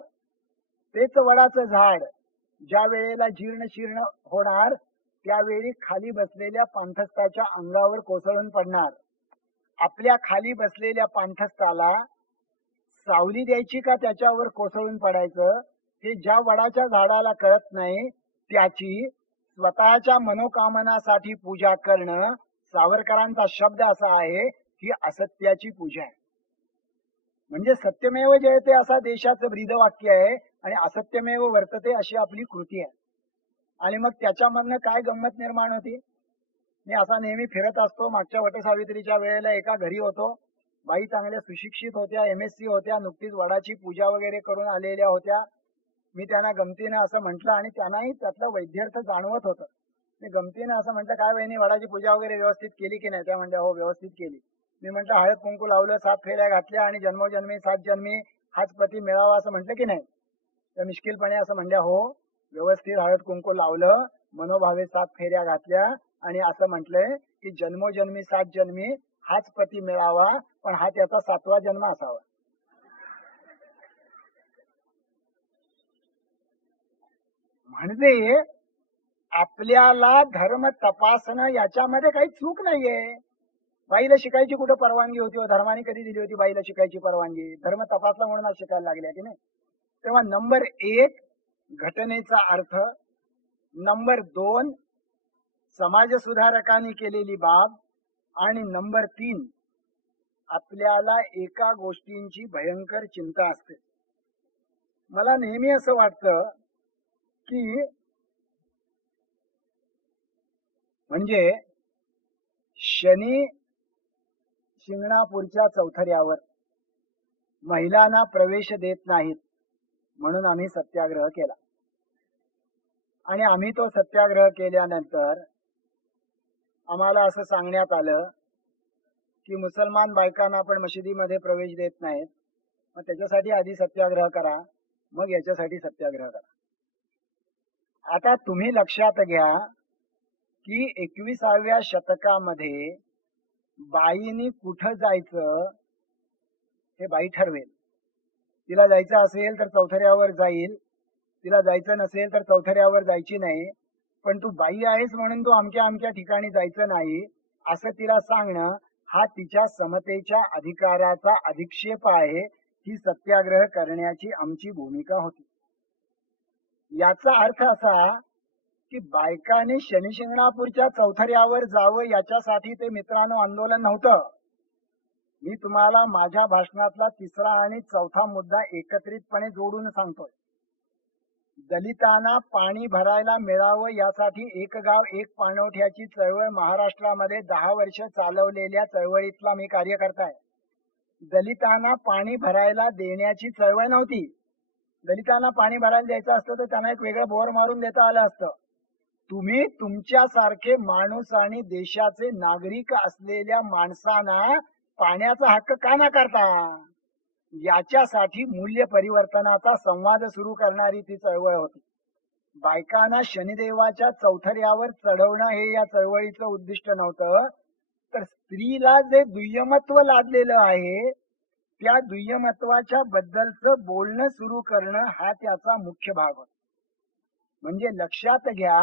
तेच वडाचं झाड ज्या वेळेला जीर्ण शीर्ण होणार त्यावेळी खाली बसलेल्या पांथस्थाच्या अंगावर कोसळून पडणार. आपल्या खाली बसलेल्या पांथस्थाला सावली द्यायची का त्याच्यावर कोसळून पडायचं हे ज्या वडाच्या झाडाला कळत नाही, त्याची स्वतःच्या मनोकामनासाठी पूजा करणं, सावरकरांचा शब्द असा आहे की असत्याची पूजा आहे. म्हणजे सत्यमेव जयते असा देशाचं ब्रीदवाक्य आहे आणि असत्यमेव वर्तते अशी आपली कृती आहे. आणि मग त्याच्यामधनं काय गंमत निर्माण होती? मी असा नेहमी फिरत असतो. मागच्या वटसावित्रीच्या वेळेला एका घरी होतो. बाई चांगल्या सुशिक्षित होत्या, MSc होत्या, नुकतीच वडाची पूजा वगैरे करून आलेल्या होत्या. मी त्यांना गमतीनं असं म्हटलं आणि त्यांनाही त्यातलं वैद्यर्थ जाणवत होतं. मी गमतीनं असं म्हटलं, काय वहिनी वडाची पूजा वगैरे व्यवस्थित केली की नाही? त्या म्हणल्या हो व्यवस्थित केली. मी म्हटलं हळद कुंकू लावलं, 7 फेऱ्या घातल्या आणि जन्मोजन्मी 7 जन्मी हाच पती मिळावा असं म्हटलं की नाही? त्या मिश्किलपणे असं म्हणल्या हो व्यवस्थित हळद कुंकू लावलं, मनोभावे 7 फेऱ्या घातल्या आणि असं म्हटलंय की जन्मोजन्मी 7 जन्मी हाच पती मिळावा, पण हा त्याचा 7वा जन्म असावा. म्हणजे आपल्याला धर्म तपासणं याच्यामध्ये काही चूक नाहीये. बाईला शिकायची कुठं परवानगी होती हो? धर्माने कधी दिली होती बाईला शिकायची परवानगी? धर्म तपासला म्हणून आज शिकायला लागल्या की नाही? तेव्हा नंबर 1 घटनेचा अर्थ, नंबर 2 समाज सुधारकांनी केलेली बाब, आणि नंबर 3 आपल्याला एका गोष्टींची भयंकर चिंता असते. मला नेहमी असं वाटतं की म्हणजे शनी शिंगणापूरच्या चौथऱ्यावर महिलांना प्रवेश देत नाहीत म्हणून आम्ही सत्याग्रह केला. आणि आम्ही तो सत्याग्रह केल्यानंतर आम्हाला असं सांगण्यात आलं की मुसलमान बायकांना आपण मशिदीमध्ये प्रवेश देत नाहीत, मग त्याच्यासाठी आधी सत्याग्रह करा, मग याच्यासाठी सत्याग्रह करा. आता तुम्ही लक्षात घ्या की 21व्या शतकामध्ये बाईनी कुठं जायचं हे बाई ठरवेल. तिला जायचं असेल तर चौथऱ्यावर जाईल, तिला जायचं नसेल तर चौथऱ्यावर जायची नाही. पण तू बाई आहेस म्हणून तू अमक्या अमक्या ठिकाणी जायचं नाही असं तिला सांगणं हा तिच्या समतेच्या अधिकाराचा अधिक्षेप आहे. ही सत्याग्रह करण्याची आमची भूमिका होती. याचा अर्थ असा की बायकांनी शनिशिंगणापूरच्या चौथऱ्यावर जावं याच्यासाठी ते मित्रांनो आंदोलन नव्हतं. मी तुम्हाला माझ्या भाषणातला 3रा आणि 4था मुद्दा एकत्रितपणे जोडून सांगतोय. दलितांना पाणी भरायला मिळावं यासाठी एक गाव एक पाणवठ्याची चळवळ महाराष्ट्रामध्ये 10 वर्ष चालवलेल्या चळवळीतला मी कार्यकर्ता आहे. दलितांना पाणी भरायला देण्याची चळवळ नव्हती. दलितांना पाणी भरायला द्यायचं असतं तर त्यांना एक वेगळं बोर मारून देता आलं असतं. तुम्ही तुमच्यासारखे माणूस आणि देशाचे नागरिक असलेल्या माणसांना पाण्याचा हक्क का नाकारता? याच्यासाठी मूल्य परिवर्तनाचा संवाद सुरू करणारी ती चळवळ होती. बायकांना शनिदेवाच्या चौथऱ्यावर चढवणं हे या चळवळीचं उद्दिष्ट नव्हतं, तर स्त्रीला जे दुय्यमत्व लादलेलं आहे त्या दुय्यमत्वाच्या बद्दलचं बोलणं सुरू करणं हा त्याचा मुख्य भाग होता. म्हणजे लक्षात घ्या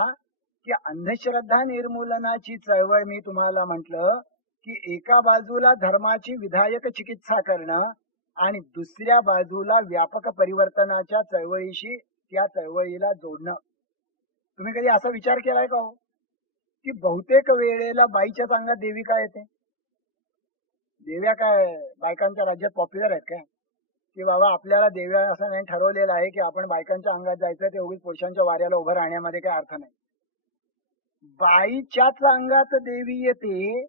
की अंधश्रद्धा निर्मूलनाची चळवळ मी तुम्हाला म्हटलं की एका बाजूला धर्माची विधायक चिकित्सा करणं आणि दुसऱ्या बाजूला व्यापक परिवर्तनाच्या चळवळीशी त्या चळवळीला जोडणं. तुम्ही कधी असा विचार केलाय का हो की बहुतेक वेळेला बाईच्याच अंगात देवी काय येते? देव्या काय बायकांच्या राज्यात पॉप्युलर आहेत काय? की बाबा आपल्याला देव्या असं नाही ठरवलेलं आहे की आपण बायकांच्या अंगात जायचं, ते उगीच पुरुषांच्या वाऱ्याला उभं राहण्यामध्ये काही अर्थ नाही. बाईच्याच अंगात देवी येते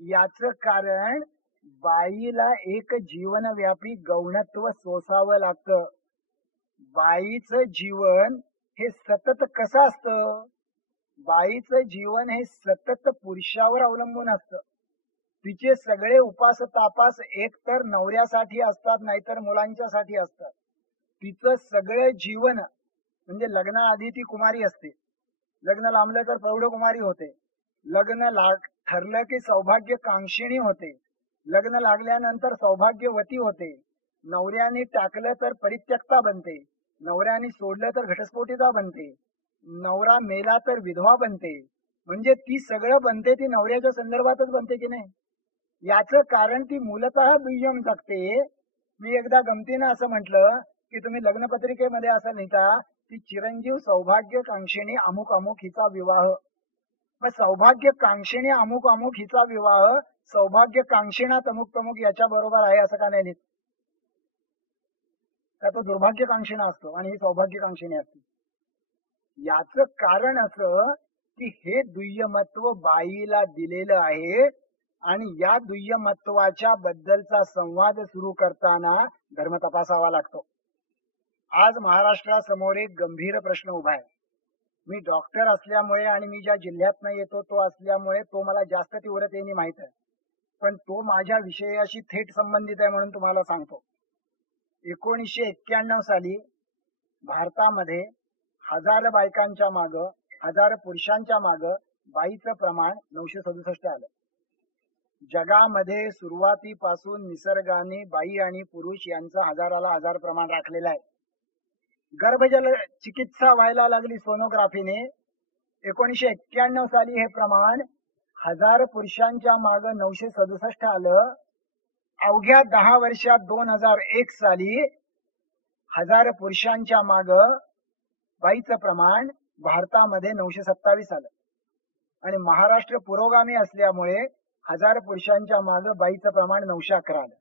याचं कारण बाईला एक जीवनव्यापी गौणत्व सोसावं लागतं. बाईचं जीवन हे सतत कसं असतं? बाईचं जीवन हे सतत पुरुषावर अवलंबून असतं. तिचे सगळे उपास तापास एक तर नवऱ्यासाठी असतात नाहीतर मुलांच्यासाठी असतात. तिचं सगळं जीवन म्हणजे लग्नाआधी ती कुमारी असते, लग्न लांबलं तर प्रौढ कुमारी होते, लग्न ठरलं की सौभाग्य कांक्षिणी होते, लग्न लागल्यानंतर सौभाग्यवती होते, नवऱ्याने टाकलं तर परित्यक्ता बनते, नवऱ्याने सोडलं तर घटस्फोटिता बनते, नवरा मेला तर विधवा बनते. म्हणजे ती सगळं बनते ती नवऱ्याच्या संदर्भातच बनते की नाही? याचं कारण ती मूलतः दुय्यम जगते. मी एकदा गमतीनं असं म्हटलं की तुम्ही लग्नपत्रिकेमध्ये असं लिहिता की चिरंजीव सौभाग्य कांक्षिणी अमुक अमुक हिचा विवाह. मग सौभाग्य कांक्षिणी अमुक अमुक हिचा विवाह सौभाग्य कांक्षिणा तमुक तमुक याच्या बरोबर आहे असं का नाही लिहित? का तो दुर्भाग्य कांक्षिणा असतो आणि ही सौभाग्य कांक्षिणी असते? याचं कारण असं की हे दुय्यमत्व बाईला दिलेलं आहे आणि या दुय्यमत्वाच्या बद्दलचा संवाद सुरू करताना धर्म तपासावा लागतो. आज महाराष्ट्रासमोर एक गंभीर प्रश्न उभा आहे. मी डॉक्टर असल्यामुळे आणि मी ज्या जिल्ह्यातनं येतो तो असल्यामुळे तो मला जास्त तीव्रतेने माहित आहे, पण तो माझ्या विषयाशी थेट संबंधित आहे म्हणून तुम्हाला सांगतो. 1991 साली भारतामध्ये 1000 बायकांच्या माग 1000 पुरुषांच्या माग बाईचं प्रमाण 967 आलं. जगामध्ये सुरुवातीपासून निसर्गाने बाई आणि पुरुष यांचं 1000ला 1000 प्रमाण राखलेलं आहे. गर्भजल चिकित्सा व्हायला लागली सोनोग्राफीने. 1991 साली हे प्रमाण 1000 पुरुषांच्या माग 967 आलं. अवघ्या 10 वर्षात 2001 साली 1000 पुरुषांच्या माग बाईचं प्रमाण भारतामध्ये 927 आलं. आणि महाराष्ट्र पुरोगामी असल्यामुळे 1000 पुरुषांच्या माग बाईचं प्रमाण 911 आलं.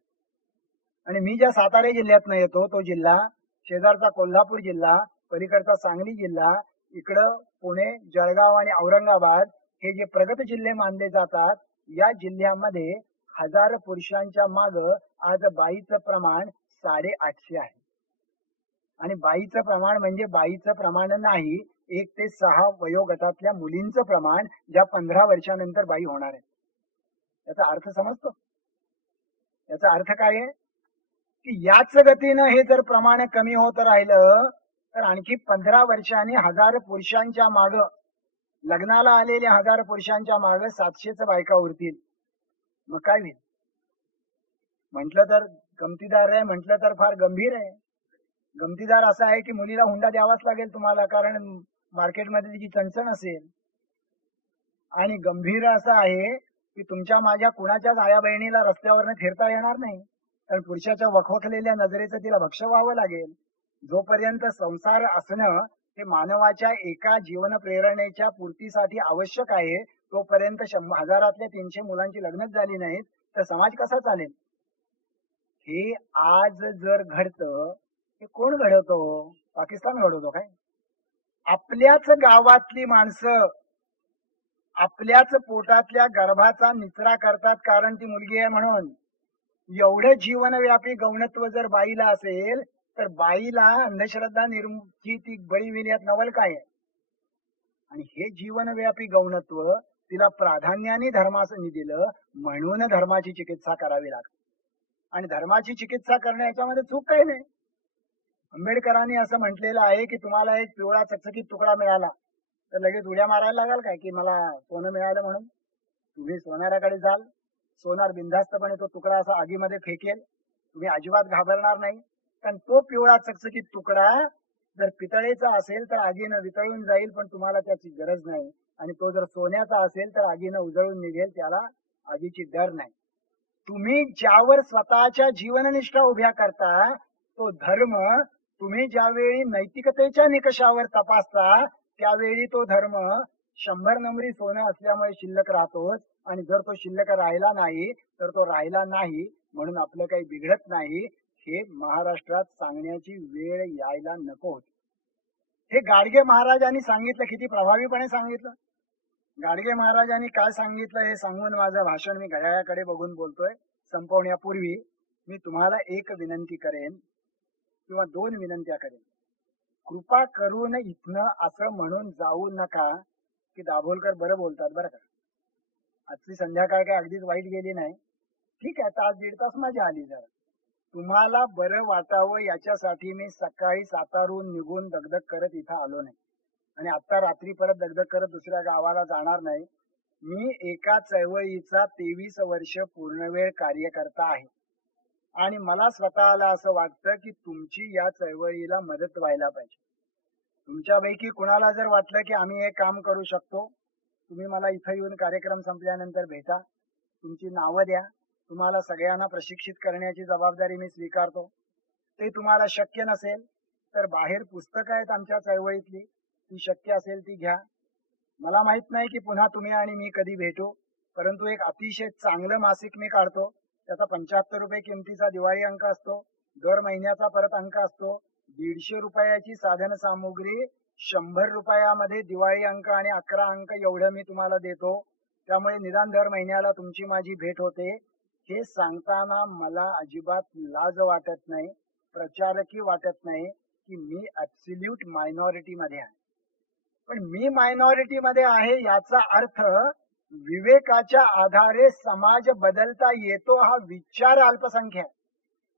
आणि मी ज्या सातारा जिल्ह्यातनं येतो तो जिल्हा, शेजारचा कोल्हापूर जिल्हा, पलीकडचा सांगली जिल्हा, इकडं पुणे, जळगाव आणि औरंगाबाद हे जे प्रगत जिल्हे मानले जातात, या जिल्ह्यामध्ये 1000 पुरुषांच्या माग आज बाईचं प्रमाण 850 आहे. आणि बाईचं प्रमाण म्हणजे बाईचं प्रमाण नाही, 1 ते 6 वयोगटातल्या मुलींचं प्रमाण, ज्या 15 वर्षानंतर बाई होणार आहे. याचा अर्थ समजतो? याचा अर्थ काय आहे की याच गतीनं हे जर प्रमाण कमी होत राहिलं तर आणखी 15 वर्षांनी 1000 पुरुषांच्या माग, लग्नाला आलेल्या 1000 पुरुषांच्या माग 700च बायका उरतील. मग काय होईल? म्हटलं तर गमतीदार आहे, म्हटलं तर फार गंभीर आहे. गमतीदार असं आहे की मुलीला हुंडा द्यावाच लागेल तुम्हाला, कारण मार्केटमध्ये तिची चणचण असेल. आणि गंभीर असं आहे की तुमच्या माझ्या कुणाच्याच आया बहिणीला रस्त्यावरनं फिरता येणार नाही, कारण पुरुषाच्या वखवखलेल्या नजरेचं तिला भक्ष व्हावं लागेल. जोपर्यंत संसार असणं हे मानवाच्या एका जीवन प्रेरणेच्या पूर्तीसाठी आवश्यक आहे, तोपर्यंत 1000तल्या 300 मुलांची लग्नच झाली नाहीत तर समाज कसा चालेल? हे आज जर घडतं, हे कोण घडवतो? पाकिस्तान घडवतो काय? आपल्याच गावातली माणसं आपल्याच पोटातल्या गर्भाचा निचरा करतात कारण ती मुलगी आहे म्हणून. एवढं जीवनव्यापी गौणत्व जर बाईला असेल तर बाईला अंधश्रद्धा ची ती बळी विण्यात नवल काय आहे? आणि हे जीवनव्यापी गौणत्व तिला प्राधान्याने धर्मासनी दिलं, म्हणून धर्माची चिकित्सा करावी लागते. आणि धर्माची चिकित्सा करण्याच्यामध्ये चूक काही नाही. आंबेडकरांनी असं म्हटलेलं आहे की तुम्हाला एक पिवळा चकचकीत तुकडा मिळाला तर लगेच उड्या मारायला लागाल काय की मला सोनं मिळालं म्हणून? तुम्ही सोनाराकडे जाल, सोनार बिनधास्तपणे तो तुकडा असा आगीमध्ये फेकेल, तुम्ही अजिबात घाबरणार नाही. कारण तो पिवळा चकचकीत तुकडा जर पितळेचा असेल तर आगीनं वितळून जाईल, पण तुम्हाला त्याची गरज नाही. आणि तो जर सोन्याचा असेल तर आगीनं उजळून निघेल, त्याला आगीची डर नाही. तुम्ही ज्यावर स्वतःच्या जीवननिष्ठा उभ्या करता तो धर्म, तुम्ही ज्यावेळी नैतिकतेच्या निकषावर तपासता त्यावेळी तो धर्म 100 नंबरी सोनं असल्यामुळे शिल्लक राहतोच. आणि जर तो शिल्लक राहिला नाही तर तो राहिला नाही म्हणून आपलं काही बिघडत नाही, हे महाराष्ट्रात सांगण्याची वेळ यायला नको होती. हे गाडगे महाराजांनी सांगितलं, किती प्रभावीपणे सांगितलं. गाडगे महाराजांनी काय सांगितलं हे सांगून माझं भाषण मी घड्याळाकडे बघून बोलतोय. संपवण्यापूर्वी मी तुम्हाला एक विनंती करेन किंवा 2 विनंत्या करेन. कृपा करून इथनं असं म्हणून जाऊ नका की दाभोलकर बरं बोलतात बरं का. आजची संध्याकाळ काय अगदीच वाईट गेली नाही. ठीक आहे, तास 1.5 तास मजा आली. जरा तुम्हाला बरं वाटावं याच्यासाठी मी सकाळी सातारून निघून दगदग करत इथं आलो नाही आणि आता रात्री परत दगदग करत दुसऱ्या गावाला जाणार नाही. मी एका चळवळीचा 23 वर्ष पूर्णवेळ कार्यकर्ता आहे आणि मला स्वतःला असं वाटतं की तुमची या चळवळीला मदत व्हायला पाहिजे. तुमच्यापैकी कुणाला जर वाटलं की आम्ही हे काम करू शकतो, तुम्ही मला इथं येऊन कार्यक्रम संपल्यानंतर भेटा, तुमची नावं द्या. तुम्हाला सगळ्यांना प्रशिक्षित करण्याची जबाबदारी मी स्वीकारतो. ते तुम्हाला शक्य नसेल तर बाहेर पुस्तकं आहेत आमच्या चळवळीतली, ती शक्य असेल ती घ्या. मला माहित नाही की पुन्हा तुम्ही आणि मी कधी भेटू, परंतु एक अतिशय चांगलं मासिक मी काढतो. त्याचा 75 रुपये किमतीचा दिवाळी अंक असतो, दर महिन्याचा परत अंक असतो. 150 रुपयाची साधन सामुग्री 100 रुपयामध्ये दिवाळी अंक आणि 11 अंक एवढं मी तुम्हाला देतो. त्यामुळे निदान दर महिन्याला तुमची माझी भेट होते. हे सांगताना मला अजिबात लाज वाटत नाही, प्रचारकी वाटत नाही की मी ऍब्सोल्यूट मायनॉरिटी मध्ये आहे. पण मी मायनॉरिटी मध्ये आहे याचा अर्थ विवेकाच्या आधारे समाज बदलता येतो हा विचार अल्पसंख्य आहे.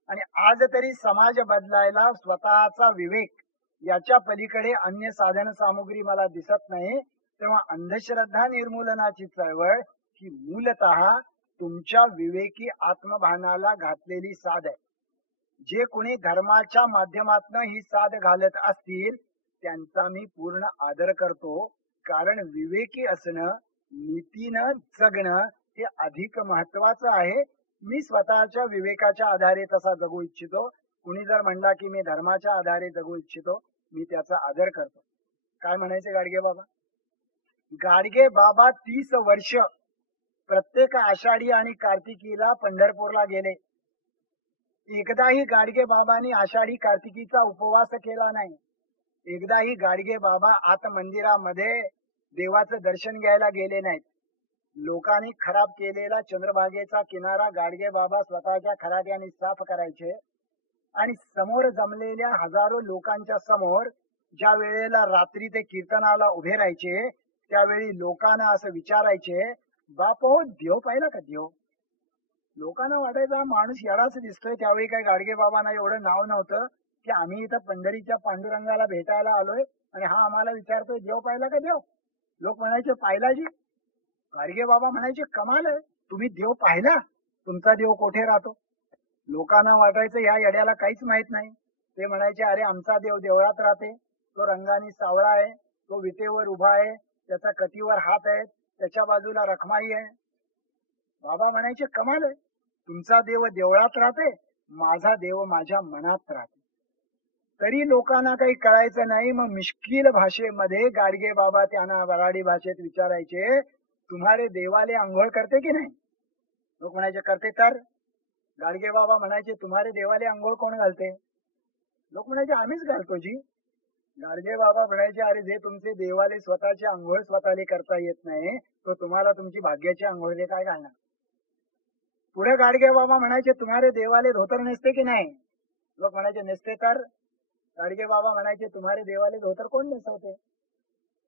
आणि आज तरी समाज बदलायला स्वतःचा विवेक याच्या पलीकडे अन्य साधन सामुग्री मला दिसत नाही. तेव्हा अंधश्रद्धा निर्मूलनाची चळवळ ही मूलतः तुमच्या विवेकी आत्मभानाला घातलेली साध आहे. जे कोणी धर्माच्या माध्यमातून ही साध घालत असतील त्यांचा मी पूर्ण आदर करतो. कारण विवेकी असणं, नीतीनं जगणं हे अधिक महत्वाचं आहे. मी स्वतःच्या विवेकाच्या आधारे तसा जगू इच्छितो. कुणी जर म्हणला की मी धर्माच्या आधारे जगू इच्छितो, मी त्याचा आदर करतो. काय म्हणायचे गाडगे बाबा? गाडगे बाबा 30 वर्ष प्रत्येक आषाढी आणि कार्तिकीला पंढरपूरला गेले. एकदाही गाडगे बाबांनी आषाढी कार्तिकीचा उपवास केला नाही. एकदाही गाडगे बाबा आत मंदिरामध्ये देवाचं दर्शन घ्यायला गेले नाहीत. लोकांनी खराब केलेला चंद्रभागेचा किनारा गाडगे बाबा स्वतःच्या खराट्याने साफ करायचे आणि समोर जमलेल्या हजारो लोकांच्या समोर ज्या वेळेला रात्री ते कीर्तनाला उभे राहायचे त्यावेळी लोकांना असं विचारायचे, बापो देव पाहिला का देव? लोकांना वाटायचा हा माणूस येडाच दिसतोय. त्यावेळी काय गाडगे बाबांना एवढं नाव नव्हतं की आम्ही इथं पंढरीच्या पांडुरंगाला भेटायला आलोय आणि हा आम्हाला विचारतोय देव पाहिला का देव? लोक म्हणायचे पाहिला जी. गाडगे बाबा म्हणायचे कमाल आहे, तुम्ही देव पाहिला? तुमचा देव कोठे राहतो? लोकांना वाटायचं या येड्याला काहीच माहित नाही. ते म्हणायचे अरे आमचा देव देवळात राहते, तो रंगानी सावळा आहे, तो विटेवर उभा आहे, त्याचा कटीवर हात आहे, त्याच्या बाजूला रखमाई आहे. बाबा म्हणायचे कमाल आहे, तुमचा देव देवळात राहते, माझा देव माझ्या मनात राहते. तरी लोकांना काही कळायचं नाही. मग मिश्किल भाषेमध्ये गाडगे बाबा त्यांना वराडी भाषेत विचारायचे, तुम्हारे देवाले आंघोळ करते की नाही? लोक म्हणायचे करते. तर गाडगे बाबा म्हणायचे तुम्हारे देवाले आंघोळ कोण घालते? लोक म्हणायचे आम्हीच घालतो जी. गाडगे बाबा म्हणायचे अरे जे तुमचे देवाले स्वतःची आंघोळ स्वतःले करता येत नाही तो तुम्हाला तुमची भाग्याची आंघोळले काय घालणार? पुढे गाडगे बाबा म्हणायचे तुम्हारे देवाले धोतर नेसते की नाही? लोक म्हणायचे नेसते. तर गाडगे बाबा म्हणायचे तुम्हारे देवाले धोतर कोण नेसवते?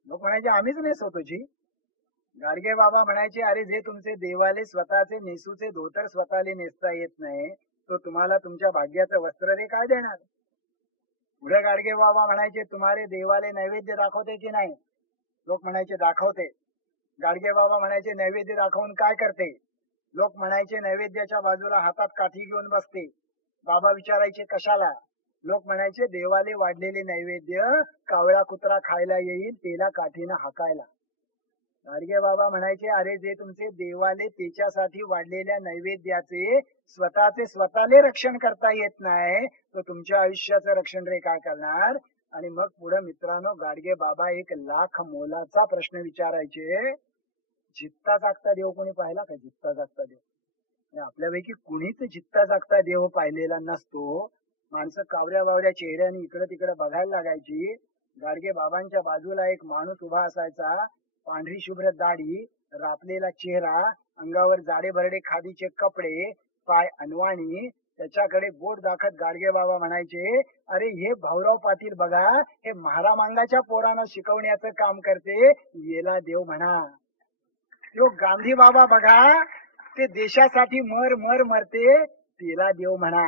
लोक म्हणायचे आम्हीच नेसवतो जी. गाडगे बाबा म्हणायचे अरे जे तुमचे देवाले स्वतःचे नेसूचे धोतर स्वतःले नेसता येत नाही तो तुम्हाला तुमच्या भाग्याचं वस्त्र रे काय देणार. पुढे गाडगे बाबा म्हणायचे तुम्हारे देवाले नैवेद्य दाखवते की नाही. लोक म्हणायचे दाखवते. गाडगे बाबा म्हणायचे नैवेद्य दाखवून काय करते. लोक म्हणायचे नैवेद्याच्या बाजूला हातात काठी घेऊन बसते. बाबा विचारायचे कशाला. लोक म्हणायचे देवाले वाढलेले नैवेद्य कावळा कुत्रा खायला येईल त्याला काठीनं हाकायला. गाडगे बाबा म्हणायचे अरे जे तुमचे देवाले त्याच्यासाठी वाढलेल्या नैवेद्याचे स्वतःचे स्वतःले रक्षण करता येत नाही तो तुमच्या आयुष्याचं रक्षण रे काय करणार. आणि मग पुढे मित्रांनो गाडगे बाबा एक लाख मोलाचा प्रश्न विचारायचे. जित्ता जागता देव कोणी पाहिला का. जित्ता जागता देव. आणि आपल्यापैकी कुणीच जित्ता जागता देव पाहिलेला नसतो. माणसं कावऱ्या बावऱ्या चेहऱ्याने इकडे तिकडे बघायला लागायची. गाडगे बाबांच्या बाजूला एक माणूस उभा असायचा. पांढरी शुभ्र दाढी, रापलेला चेहरा, अंगावर जाडे भरडे खादीचे कपडे, पाय अनवाणी. त्याच्याकडे बोट दाखत गाडगे बाबा म्हणायचे अरे हे भाऊराव पाटील बघा हे महारामांगाच्या पोरांना शिकवण्याचं काम करते येला देव म्हणा. तो गांधी बाबा बघा ते देशासाठी मर मर मरते तिला देव म्हणा.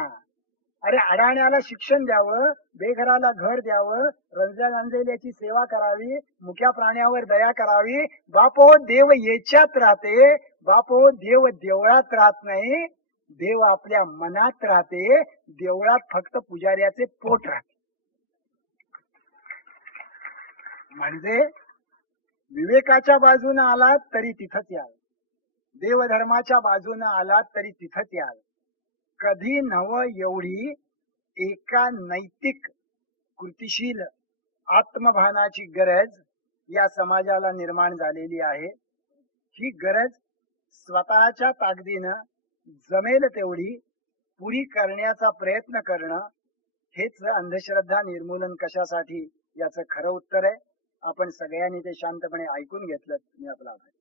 अरे अडाण्याला शिक्षण द्यावं, बेघराला घर द्यावं, रंजल्या गांजलेल्याची सेवा करावी, मुक्या प्राण्यावर दया करावी. बापो देव याच्यात राहते. बापो देव देवळात राहत नाही. देव आपल्या मनात राहते. देवळात फक्त पुजाऱ्याचे पोट राहते. म्हणजे विवेकाच्या बाजूने आलात तरी तिथंच याल. देवधर्माच्या बाजूने आलात तरी तिथंच याल. कधी नव एवढी एका नैतिक कृतिशील आत्मभानाची गरज या समाजाला निर्माण झालेली आहे. ही गरज स्वतःच्या ताकदीनं जमेल तेवढी पुरी करण्याचा प्रयत्न करणं हेच अंधश्रद्धा निर्मूलन कशासाठी याचं खरं उत्तर आहे. आपण सगळ्यांनी ते शांतपणे ऐकून घेतलं. मी आपला आभार.